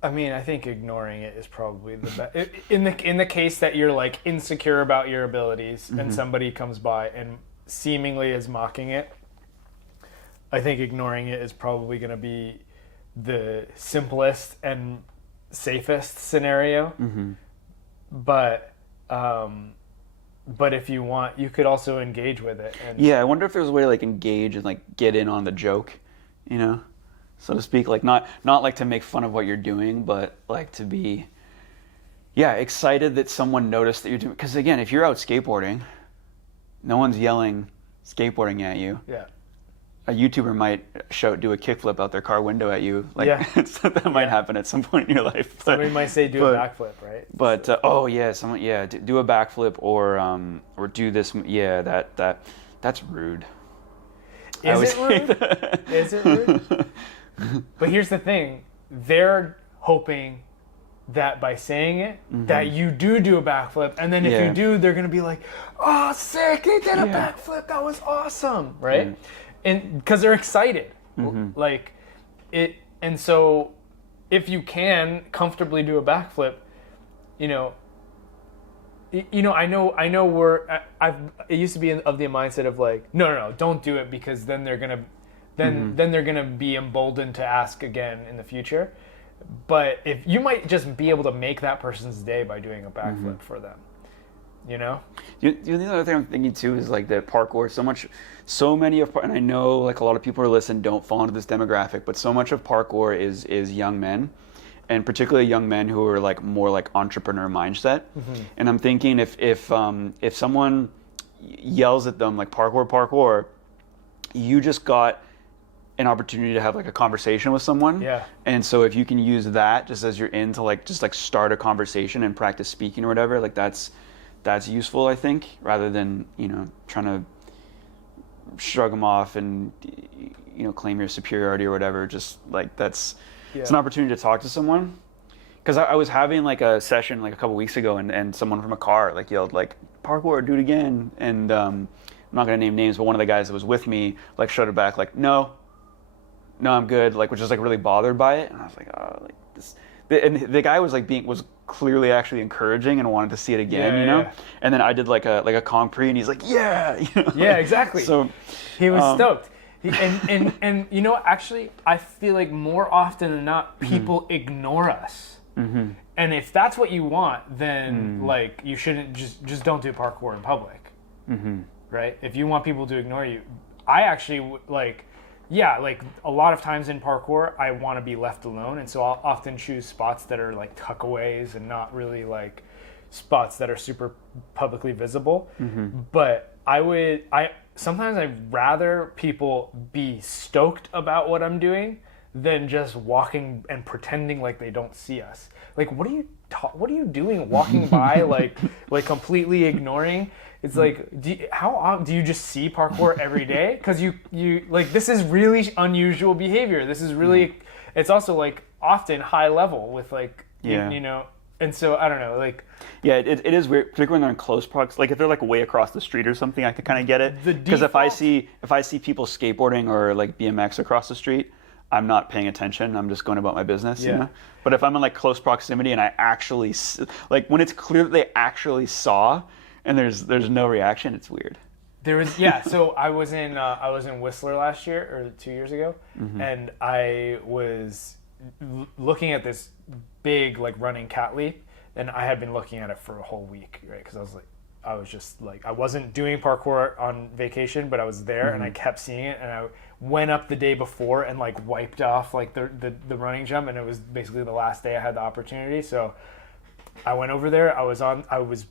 I mean, I think ignoring it is probably the best. In the case that you're like insecure about your abilities, and somebody comes by and seemingly is mocking it, I think ignoring it is probably going to be the simplest and safest scenario. But if you want, you could also engage with it. And I wonder if there's a way to like engage and like get in on the joke, so to speak, like not like to make fun of what you're doing, but like to be excited that someone noticed that you're doing. Because again, if you're out skateboarding, no one's yelling skateboarding at you. Yeah. A YouTuber might do a kickflip out their car window at you. Like that might happen at some point in your life. But, somebody might say do a backflip, right? But do a backflip or do this. Yeah, that's rude. Is it rude? Is it rude? But here's the thing: they're hoping that by saying it, that you do a backflip, and then if you do, they're gonna be like, "Oh, sick! They did a backflip. That was awesome!" Right? And because they're excited, like it. And so, if you can comfortably do a backflip, I know it used to be of the mindset of like, no, don't do it, because then they're gonna be emboldened to ask again in the future. But if you might just be able to make that person's day by doing a backflip for them, The other thing I'm thinking too is like that parkour, so many of, and I know like a lot of people who listen don't fall into this demographic, but so much of parkour is young men, and particularly young men who are like more like entrepreneur mindset. And I'm thinking if someone yells at them like parkour, you just got an opportunity to have like a conversation with someone. Yeah. And so if you can use that just as you're in to like just like start a conversation and practice speaking or whatever, like that's useful, I think, rather than trying to shrug them off and claim your superiority or whatever. Just like it's an opportunity to talk to someone. Because I was having like a session like a couple weeks ago, and someone from a car like yelled like parkour, do it again, and I'm not gonna name names, but one of the guys that was with me like shouted back like no, I'm good, like, which was like really bothered by it, and I was like, oh, like this. And the guy was like was clearly actually encouraging and wanted to see it again, Yeah. And then I did like a concrete, and he's like, yeah, Yeah, exactly. So he was stoked. And actually, I feel like more often than not, people ignore us. And if that's what you want, then like you shouldn't just don't do parkour in public, right? If you want people to ignore you, I actually like a lot of times in parkour, I want to be left alone, and so I'll often choose spots that are like tuckaways and not really like spots that are super publicly visible. But sometimes I'd rather people be stoked about what I'm doing than just walking and pretending like they don't see us. Like, what are you doing walking by like completely ignoring? It's like, how often do you just see parkour every day? Because you like, this is really unusual behavior. This is really, it's also like often high level with like, and so I don't know, like. Yeah, it is weird, particularly when they're in close proximity. Like if they're like way across the street or something, I could kind of get it. Because if I see people skateboarding or like BMX across the street, I'm not paying attention. I'm just going about my business, you know? But if I'm in like close proximity and I actually, like when it's clear that they actually saw and there's no reaction, it's weird. There was, so I was in Whistler last year, or 2 years ago, and I was looking at this big like running cat leap, and I had been looking at it for a whole week, right? Because I was just like, I wasn't doing parkour on vacation, but I was there and I kept seeing it, and I went up the day before and like wiped off like the running jump, and it was basically the last day I had the opportunity. So I went over there, I was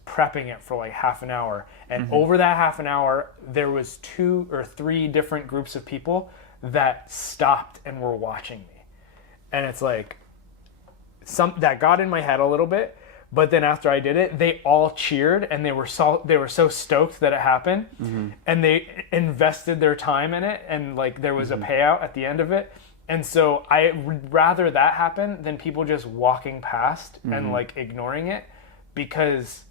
prepping it for like half an hour, and over that half an hour there was 2 or 3 different groups of people that stopped and were watching me. And it's like that got in my head a little bit. But then after I did it, they all cheered, and they were so stoked that it happened, and they invested their time in it, and like there was a payout at the end of it. And so I would rather that happen than people just walking past and like ignoring it, because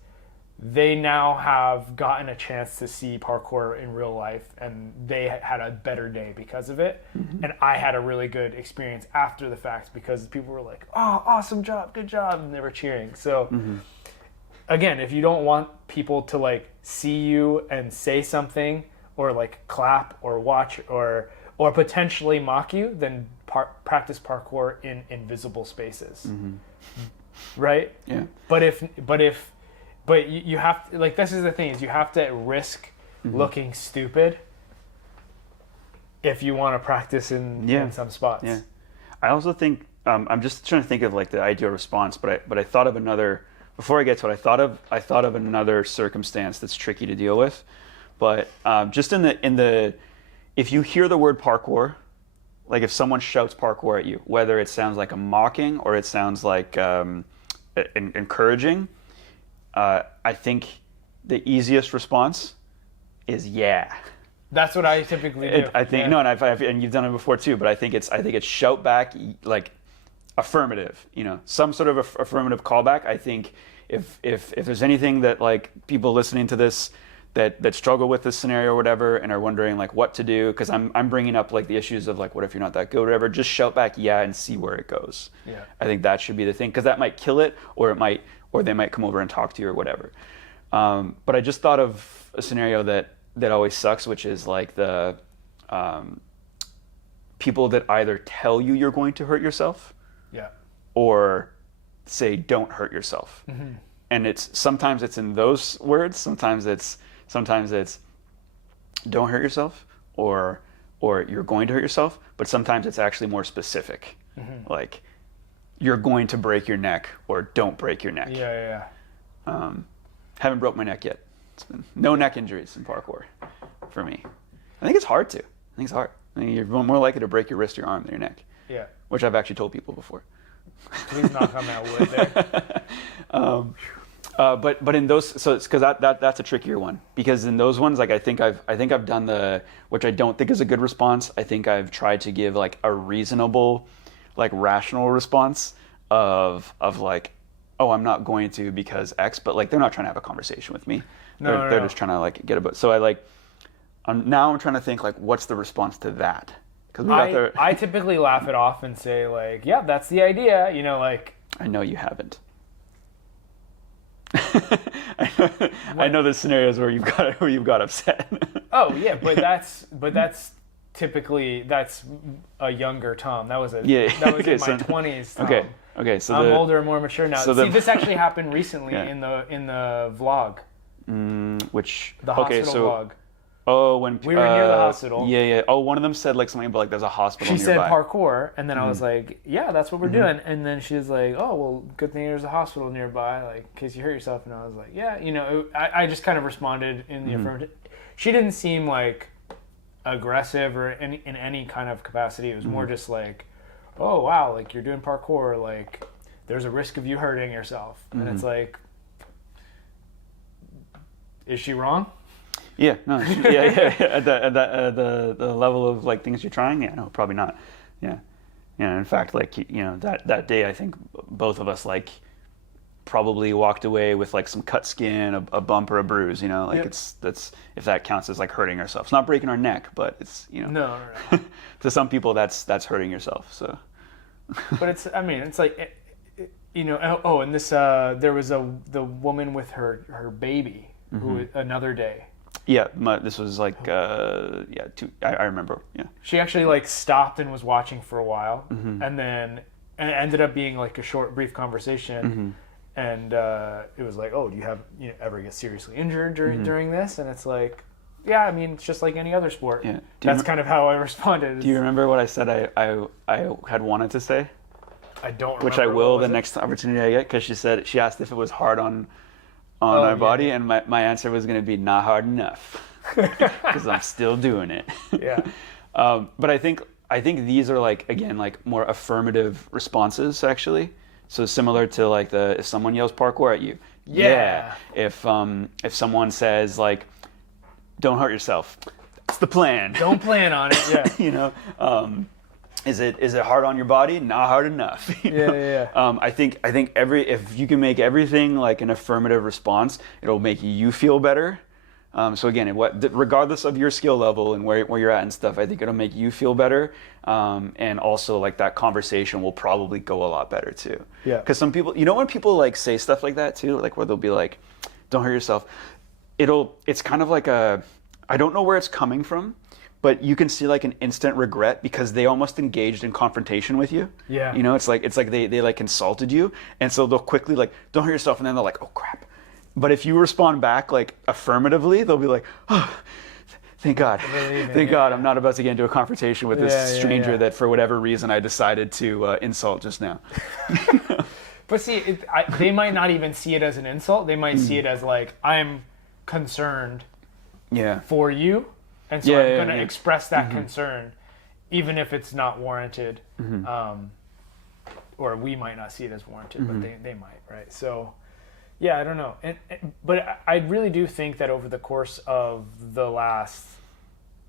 they now have gotten a chance to see parkour in real life, and they had a better day because of it. And I had a really good experience after the fact, because people were like, oh, awesome job, good job, and they were cheering. So again, if you don't want people to like see you and say something, or like clap or watch or potentially mock you, then practice parkour in invisible spaces. Right? Yeah. But you have to, like, this is the thing, is you have to risk looking stupid if you want to practice in some spots. Yeah. I also think, I'm just trying to think of like the ideal response, but I thought of another, before I get to it, I thought of another circumstance that's tricky to deal with. But just in the if you hear the word parkour, like if someone shouts parkour at you, whether it sounds like a mocking or it sounds like encouraging, I think the easiest response is yeah. That's what I typically do. I think no, and you've done it before too. But I think it's shout back, like affirmative. You know, some sort of affirmative callback. I think if there's anything that like people listening to this that struggle with this scenario or whatever and are wondering like what to do, because I'm bringing up like the issues of like what if you're not that good or whatever, just shout back yeah and see where it goes. Yeah. I think that should be the thing, because that might kill it, or they might come over and talk to you or whatever. But I just thought of a scenario that always sucks, which is like the people that either tell you you're going to hurt yourself, or say don't hurt yourself. And sometimes it's in those words, sometimes it's don't hurt yourself, or you're going to hurt yourself, but sometimes it's actually more specific, like you're going to break your neck, or don't break your neck. Haven't broke my neck yet. It's been no neck injuries in parkour for me. I think it's hard to. I mean, you're more likely to break your wrist or your arm than your neck. Yeah. Which I've actually told people before. Please knock on that wood there. But in those, so it's because that's a trickier one, because in those ones, like I think I've done which I don't think is a good response. I think I've tried to give like a reasonable, like rational response of like, oh, I'm not going to because X, but like they're not trying to have a conversation with me. They're just trying to like get about. So I'm trying to think like what's the response to that? Because I typically laugh it off and say like, yeah, that's the idea. You know, like. I know you haven't. I know the scenarios where you've got upset. Oh yeah, but that's typically a younger Tom. That was in my 20s. Tom. Okay. So I'm older and more mature now. This actually happened recently in the vlog. The hospital vlog. Oh, when we were near the hospital. Yeah. Oh, one of them said like something about like there's a hospital nearby. She said parkour, and then I was like, yeah, that's what we're doing. And then she was like, oh, well, good thing there's a hospital nearby, like in case you hurt yourself. And I was like, yeah, you know, I just kind of responded in the affirmative. She didn't seem like aggressive or in any kind of capacity. It was more just like, oh wow, like you're doing parkour, like there's a risk of you hurting yourself. And it's like, is she wrong? Yeah, no, yeah. At the level of like things you're trying, yeah, no, probably not. Yeah. In fact, like that day, I think both of us like probably walked away with like some cut skin, a bump or a bruise, you know, like that's if that counts as like hurting ourselves. It's not breaking our neck, but it's, you know, no. To some people that's hurting yourself. So, but it's like, you know, oh, and this there was the woman with her baby who another day. Yeah, this was like I remember. Yeah, she actually like stopped and was watching for a while, and then it ended up being like a short, brief conversation. And it was like, oh, do you ever get seriously injured during this? And it's like, yeah, I mean, it's just like any other sport. Yeah. That's kind of how I responded. Do you remember what I said I had wanted to say? I don't remember. Which I will the next opportunity I get, because she asked if it was hard on my body, and my answer was going to be not hard enough, because I'm still doing it. Yeah. But I think these are like, again, like more affirmative responses actually. So similar to like if someone yells parkour at you, If someone says like, don't hurt yourself, that's the plan. Don't plan on it. Yeah. You know, is it hard on your body? Not hard enough. You know? Yeah. I think if you can make everything like an affirmative response, it'll make you feel better. So again, regardless of your skill level and where you're at and stuff, I think it'll make you feel better. And also like that conversation will probably go a lot better too. Yeah. Because some people, you know, when people like say stuff like that too, like where they'll be like, don't hurt yourself. It's kind of like I don't know where it's coming from, but you can see like an instant regret because they almost engaged in confrontation with you. Yeah. You know, it's like they like insulted you. And so they'll quickly like, don't hurt yourself. And then they're like, oh crap. But if you respond back like affirmatively, they'll be like, oh, thank God. Thank God I'm not about to get into a confrontation with this stranger that for whatever reason I decided to insult just now. But see, they might not even see it as an insult. They might see it as like, I'm concerned for you. And so I'm going to express that concern, even if it's not warranted. Or we might not see it as warranted, but they might, right? So... yeah, I don't know. But I really do think that over the course of the last,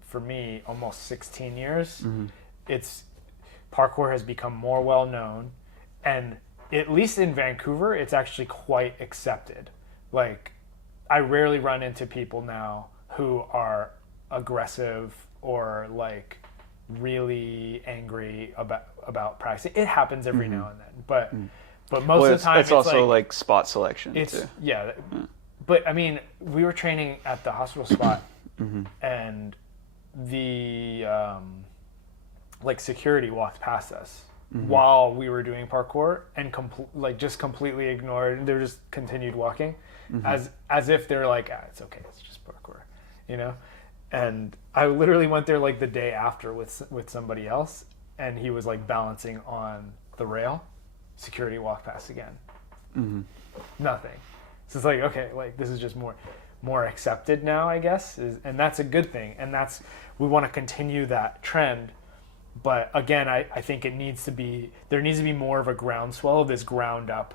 for me, almost 16 years, parkour has become more well known, and at least in Vancouver, it's actually quite accepted. Like, I rarely run into people now who are aggressive or like really angry about practicing. It happens every now and then, but most of the time it's also like spot selection too. Yeah. But I mean, we were training at the hospital spot and the like security walked past us while we were doing parkour and just completely ignored. They just continued walking as if they're like, it's okay, it's just parkour, you know? And I literally went there like the day after with somebody else, and he was like balancing on the rail. Security walked past again. Nothing. So it's like, okay, like this is just more accepted now, I guess, and that's a good thing. And we want to continue that trend. But again, I think there needs to be more of a groundswell of this ground up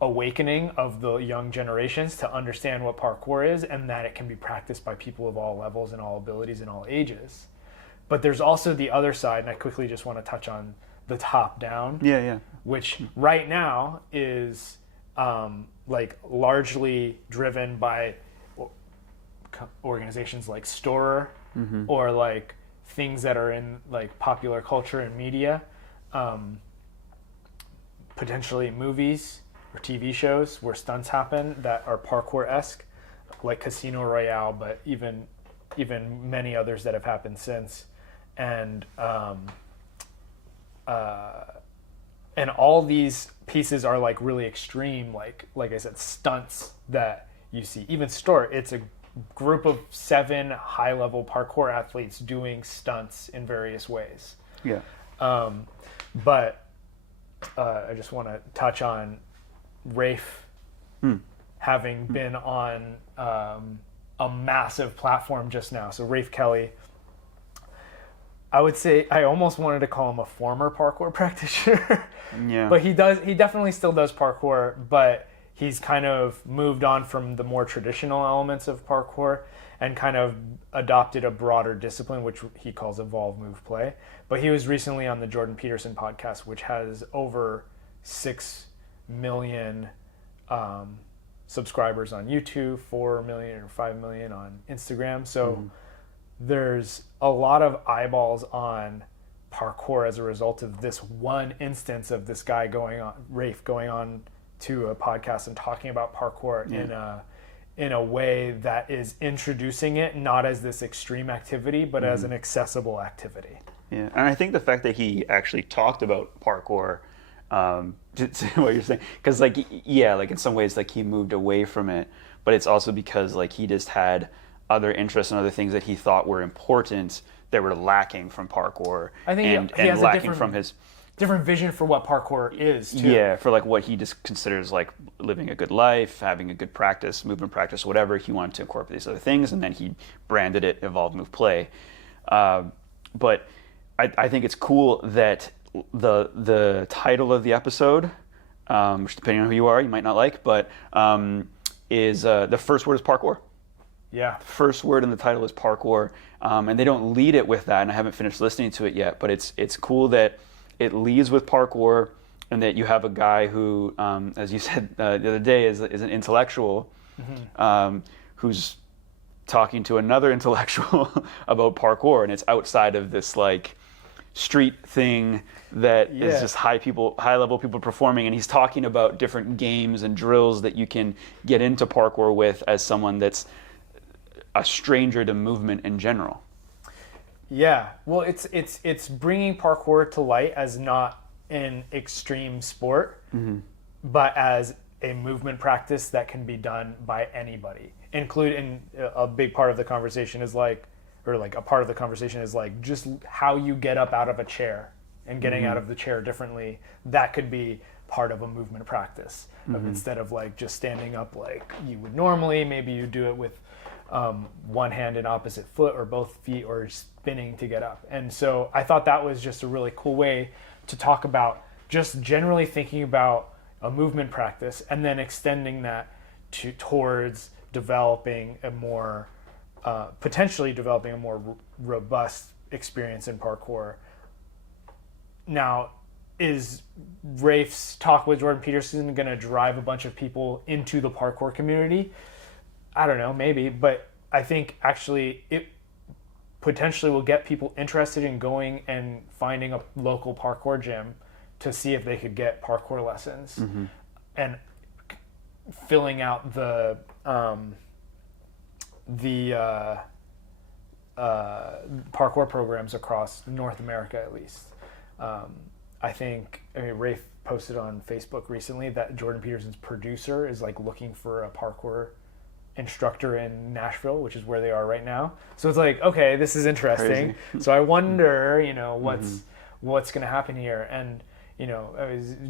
awakening of the young generations to understand what parkour is and that it can be practiced by people of all levels and all abilities and all ages. But there's also the other side, and I quickly just want to touch on the top down, which right now is like largely driven by organizations like Storror or like things that are in like popular culture and media, potentially movies or TV shows where stunts happen that are parkour-esque, like Casino Royale, but even many others that have happened since, and all these pieces are like really extreme, like I said, stunts that you see. Even Storror, it's a group of 7 high-level parkour athletes doing stunts in various ways. Yeah. But I just want to touch on Rafe having been on a massive platform just now. So Rafe Kelley, I would say I almost wanted to call him a former parkour practitioner. Yeah. But he definitely still does parkour, but he's kind of moved on from the more traditional elements of parkour and kind of adopted a broader discipline, which he calls evolve, move, play. But he was recently on the Jordan Peterson podcast, which has over 6 million subscribers on YouTube, 4 million or 5 million on Instagram. So there's a lot of eyeballs on parkour as a result of this one instance of this guy Rafe going on to a podcast and talking about parkour in a way that is introducing it not as this extreme activity, but as an accessible activity. Yeah, and I think the fact that he actually talked about parkour, what you're saying, because like in some ways like he moved away from it, but it's also because like he just had other interests and other things that he thought were important that were lacking from parkour. I think he has lacking from his different vision for what parkour is too. Yeah, for like what he just considers like living a good life, having a good practice, movement practice, whatever. He wanted to incorporate these other things, and then he branded it Evolve Move Play. But I think it's cool that the title of the episode, which depending on who you are, you might not like, but is the first word is parkour. Yeah. First word in the title is parkour, and they don't lead it with that, and I haven't finished listening to it yet, but it's cool that it leads with parkour, and that you have a guy who, as you said the other day, is an intellectual who's talking to another intellectual about parkour, and it's outside of this like street thing that is just high level people performing, and he's talking about different games and drills that you can get into parkour with as someone that's a stranger to movement in general. Yeah, well, it's bringing parkour to light as not an extreme sport, but as a movement practice that can be done by anybody. Including a big part of the conversation is like just how you get up out of a chair and getting out of the chair differently. That could be part of a movement practice instead of like just standing up like you would normally. Maybe you do it with one hand and opposite foot or both feet, or spinning to get up. And so I thought that was just a really cool way to talk about just generally thinking about a movement practice and then extending that towards developing a more potentially developing a more robust experience in parkour. Now, is Rafe's talk with Jordan Peterson going to drive a bunch of people into the parkour community? I don't know, maybe, but I think actually it potentially will get people interested in going and finding a local parkour gym to see if they could get parkour lessons and filling out the parkour programs across North America at least. Rafe posted on Facebook recently that Jordan Peterson's producer is like looking for a parkour instructor in Nashville, which is where they are right now. So it's like, okay, this is interesting. Crazy. So I wonder, what's going to happen here. And,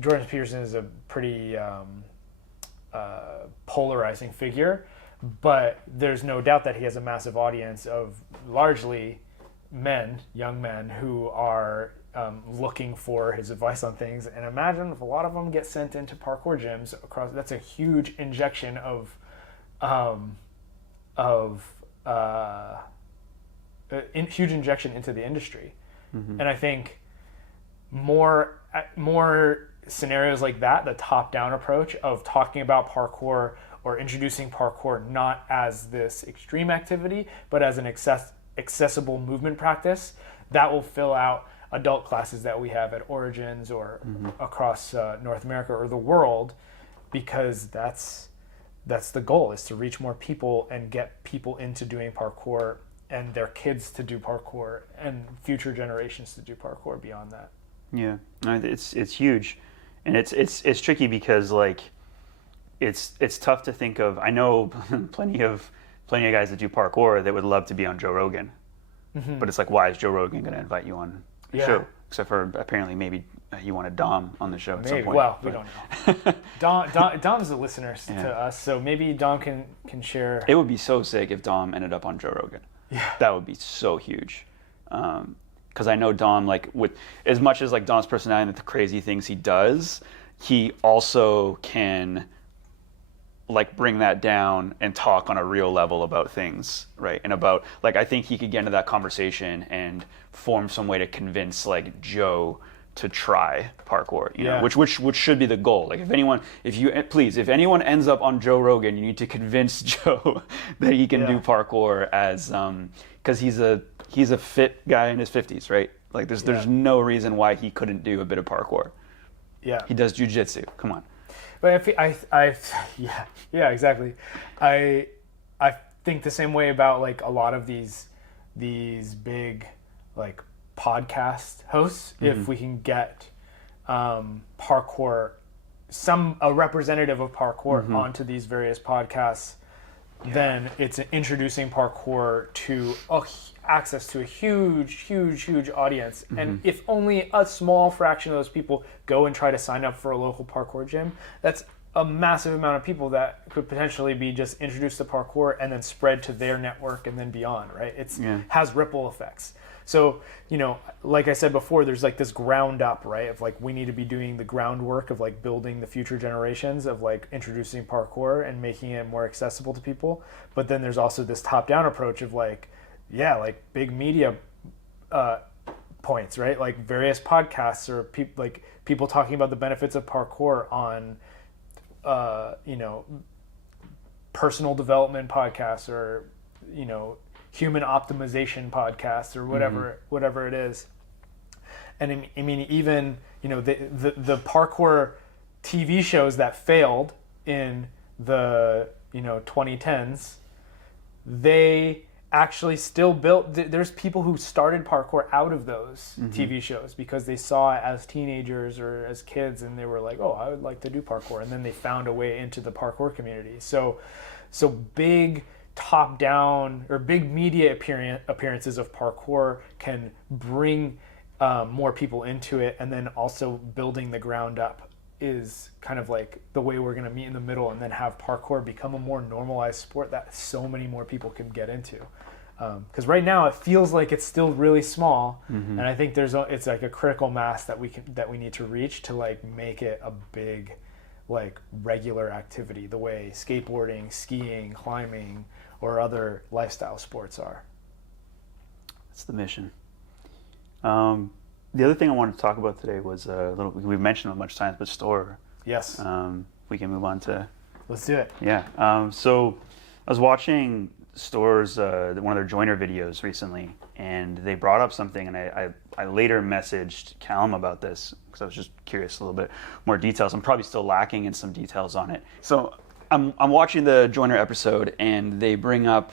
Jordan Peterson is a pretty polarizing figure, but there's no doubt that he has a massive audience of largely young men who are looking for his advice on things. And imagine if a lot of them get sent into parkour gyms across, that's a huge injection of huge injection into the industry. And I think more scenarios like that, the top-down approach of talking about parkour or introducing parkour not as this extreme activity, but as an accessible movement practice, that will fill out adult classes that we have at Origins or across North America or the world, because that's the goal, is to reach more people and get people into doing parkour and their kids to do parkour and future generations to do parkour beyond that. Yeah, it's huge, and it's tricky because like it's tough to think of. I know plenty of guys that do parkour that would love to be on Joe Rogan, but it's like, why is Joe Rogan going to invite you on the show? Except for apparently maybe you wanted Dom on the show at some point. Well, we don't know. Dom's a listener to us, so maybe Dom can share. It would be so sick if Dom ended up on Joe Rogan. Yeah, that would be so huge. Because I know Dom, like, with as much as like Dom's personality and the crazy things he does, he also can like bring that down and talk on a real level about things, right? And about, like, I think he could get into that conversation and form some way to convince like Joe to try parkour, you know, Yeah. which should be the goal. Like if anyone ends up on Joe Rogan, you need to convince Joe that he can do parkour as because he's a fit guy in his 50s, right? Like there's no reason why he couldn't do a bit of parkour. Yeah. He does jujitsu. Come on. But yeah, exactly. I think the same way about like a lot of these big like podcast hosts. If we can get parkour, a representative of parkour onto these various podcasts, then it's introducing parkour to access to a huge audience. And if only a small fraction of those people go and try to sign up for a local parkour gym, that's a massive amount of people that could potentially be just introduced to parkour and then spread to their network and then beyond, right? It's has ripple effects. So, you know, like I said before, there's like this ground up, right? Of like, we need to be doing the groundwork of like building the future generations of like introducing parkour and making it more accessible to people. But then there's also this top down approach of like, like big media points, right? Like various podcasts or people talking about the benefits of parkour on, you know, personal development podcasts or, you know, human optimization podcasts or whatever it is. And I mean, even, you know, the parkour TV shows that failed in the, you know, 2010s, they actually still built, there's people who started parkour out of those TV shows because they saw it as teenagers or as kids and they were like, oh, I would like to do parkour. And then they found a way into the parkour community. So big top down or big media appearances of parkour can bring more people into it, and then also building the ground up is kind of like the way we're going to meet in the middle and then have parkour become a more normalized sport that so many more people can get into. Because right now it feels like it's still really small, and I think it's like a critical mass that we need to reach to like make it a big, like regular activity, the way skateboarding, skiing, climbing, or other lifestyle sports are. That's the mission. The other thing I wanted to talk about today was we've mentioned it much times, but Storror. Yes. We can move on to. Let's do it. Yeah. So I was watching Storror's one of their joiner videos recently, and they brought up something, and I later messaged Callum about this because I was just curious a little bit more details. I'm probably still lacking in some details on it. So I'm watching the joiner episode, and they bring up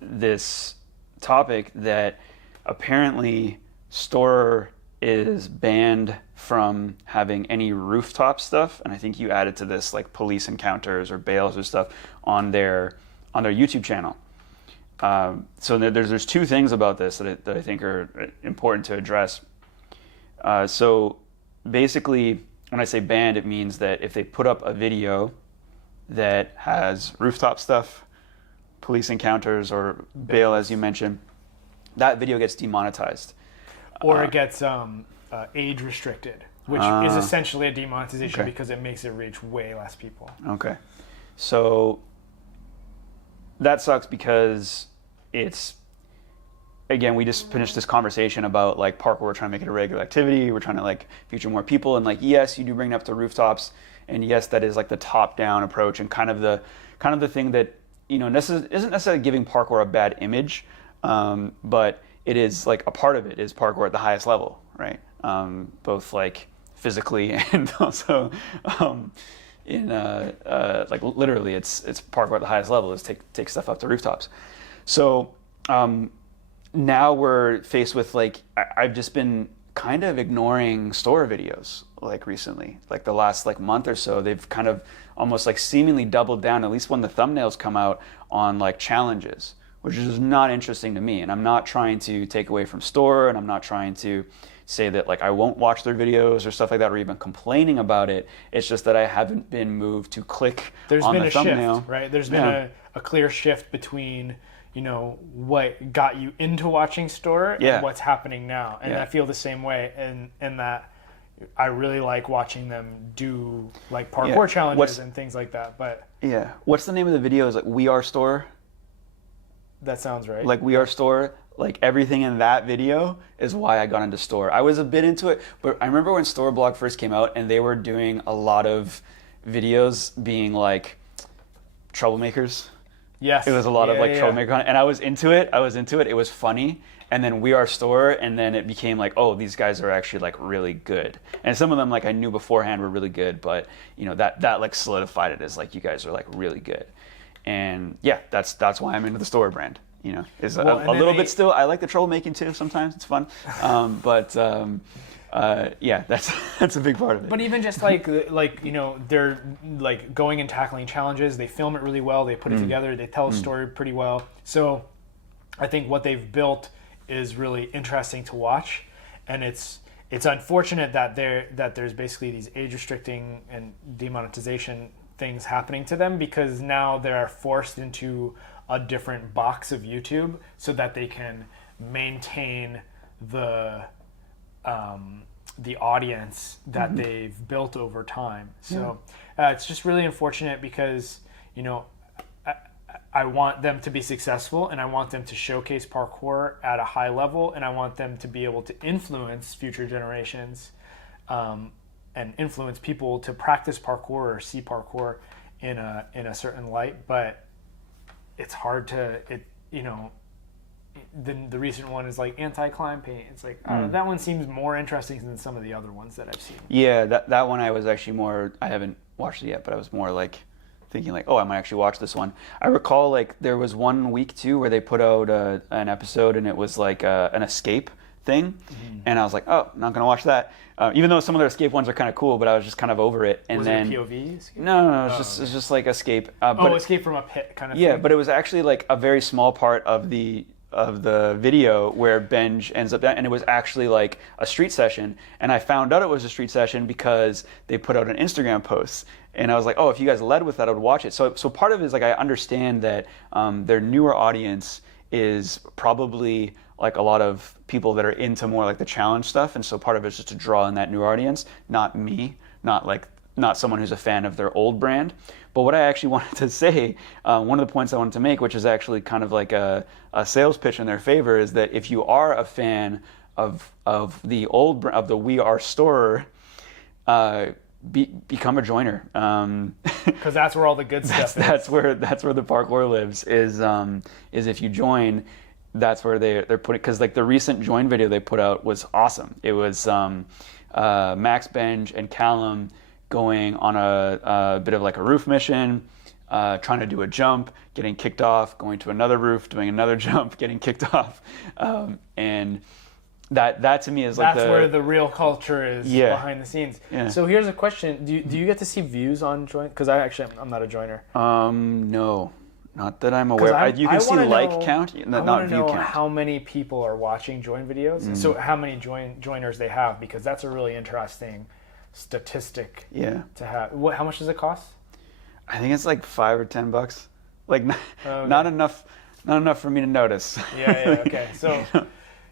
this topic that apparently Storror is banned from having any rooftop stuff, and I think you added to this like police encounters or bails or stuff on their YouTube channel. So there's two things about this that I think are important to address. So basically, when I say banned, it means that if they put up a video that has rooftop stuff, police encounters, or bail, as you mentioned, that video gets demonetized. Or it gets age restricted, which is essentially a demonetization because it makes it reach way less people. Okay. So that sucks because it's, again, we just finished this conversation about like parkour, we're trying to make it a regular activity, we're trying to like feature more people, and like, yes, you do bring it up to rooftops, and yes, that is like the top-down approach and kind of the thing that, you know, isn't necessarily giving parkour a bad image, but it is like a part of it is parkour at the highest level, right? Both like physically and also in like literally, it's parkour at the highest level is take stuff up to rooftops. So now we're faced with like I've just been kind of ignoring Storror videos like recently, like the last like month or so. They've kind of almost like seemingly doubled down, at least when the thumbnails come out, on like challenges, which is not interesting to me. And I'm not trying to take away from Storror, and I'm not trying to say that like I won't watch their videos or stuff like that, or even complaining about it. It's just that I haven't been moved to click on the thumbnail. Shift, right? There's been a clear shift between, you know, what got you into watching Storror and what's happening now. And I feel the same way in that I really like watching them do like parkour challenges and things like that. But what's the name of the video? Is like We Are Storror? That sounds right. Like We Are Storror. like everything in that video is why I got into Storror. I was a bit into it, but I remember when Storror blog first came out and they were doing a lot of videos being like troublemakers. Yes. It was a lot of like troublemaker content, and I was into it. It was funny. And then We Are Storror, and then it became like, oh, these guys are actually like really good. And some of them like I knew beforehand were really good, but you know, that like solidified it as like, you guys are like really good. And yeah, that's why I'm into the Storror brand. You know, is a little bit still. I like the troublemaking too. Sometimes it's fun, yeah, that's a big part of it. But even just like you know, they're like going and tackling challenges. They film it really well. They put it together. They tell a story pretty well. So I think what they've built is really interesting to watch, and it's unfortunate that there's basically these age restricting and demonetization things happening to them, because now they're forced into a different box of YouTube so that they can maintain the audience that they've built over time. So it's just really unfortunate, because you know, I want them to be successful, and I want them to showcase parkour at a high level, and I want them to be able to influence future generations and influence people to practice parkour or see parkour in a certain light. But it's hard to, you know, the recent one is like anti-climb paint. It's like, that one seems more interesting than some of the other ones that I've seen. Yeah, that one I was actually more, I haven't watched it yet, but I was more like thinking like, oh, I might actually watch this one. I recall like there was one week too where they put out an episode, and it was like an escape thing, and I was like, oh, not gonna watch that. Even though some of their escape ones are kind of cool, but I was just kind of over it. And was then it a POV escape? No, it's just like escape. But escape from a pit kind of yeah, thing. but it was actually like a very small part of the video where Benj ends up, and it was actually like a street session. And I found out it was a street session because they put out an Instagram post, and I was like, oh, if you guys led with that, I would watch it. So part of it is like, I understand that their newer audience is probably like a lot of people that are into more like the challenge stuff, and so part of it is just to draw in that new audience, not me, not someone who's a fan of their old brand. But what I actually wanted to say, one of the points I wanted to make, which is actually kind of like a sales pitch in their favor, is that if you are a fan of the old of the We Are Storror, become a joiner. Because that's where all the good stuff is. That's where the parkour lives. Is if you join. That's where they're putting, because like the recent join video they put out was awesome. It was Max, Benj, and Callum going on a bit of like a roof mission, trying to do a jump, getting kicked off, going to another roof, doing another jump, getting kicked off, and that to me is like that's where the real culture is behind the scenes. Yeah. So here's a question: Do you get to see views on join? Because I'm not a joiner. No. Not that I'm aware. You can see like count, not view count. How many people are watching join videos? So how many joiners they have? Because that's a really interesting statistic to have. How much does it cost? I think it's like $5 or $10. Like not enough for me to notice. Yeah. Okay. So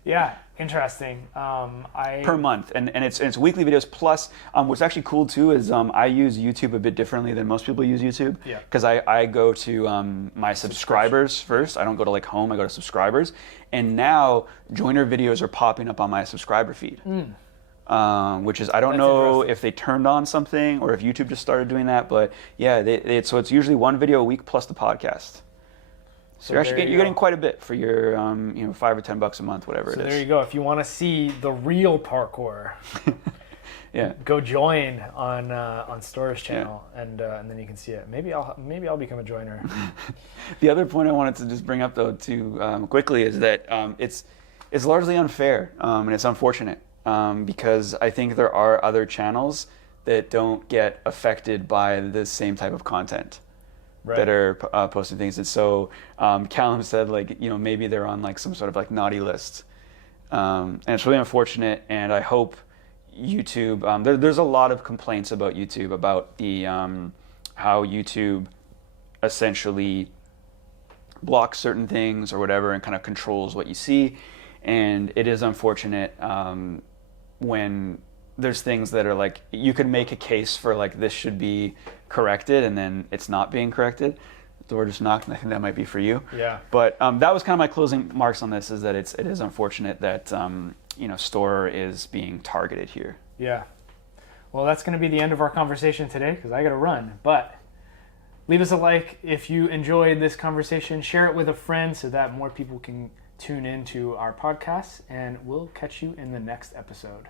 yeah, interesting. Per month, and it's weekly videos. Plus, what's actually cool too is I use YouTube a bit differently than most people use YouTube. Yeah. Because I go to my subscribers first. I don't go to like home. I go to subscribers, and now joiner videos are popping up on my subscriber feed. Which is, I don't know if they turned on something or if YouTube just started doing that, but yeah, so it's usually one video a week plus the podcast. So you're getting quite a bit for your $5 or $10 a month, whatever it is. So there you go. If you want to see the real parkour, go join on Storror's channel, and then you can see it. Maybe I'll become a joiner. The other point I wanted to just bring up though too quickly is that it's largely unfair, and it's unfortunate because I think there are other channels that don't get affected by the same type of content. Right. That are posting things, and so Callum said like, maybe they're on like some sort of like naughty list, and it's really unfortunate. And I hope YouTube. There's a lot of complaints about YouTube about the how YouTube essentially blocks certain things or whatever and kind of controls what you see, and it is unfortunate when there's things that are like, you could make a case for like this should be corrected and then it's not being corrected. door just knocked, and I think that might be for you. Yeah. But that was kind of my closing marks on this, is that it is unfortunate that Storror is being targeted here. Yeah. Well, that's going to be the end of our conversation today, because I got to run. But leave us a like if you enjoyed this conversation. Share it with a friend so that more people can tune into our podcast. And we'll catch you in the next episode.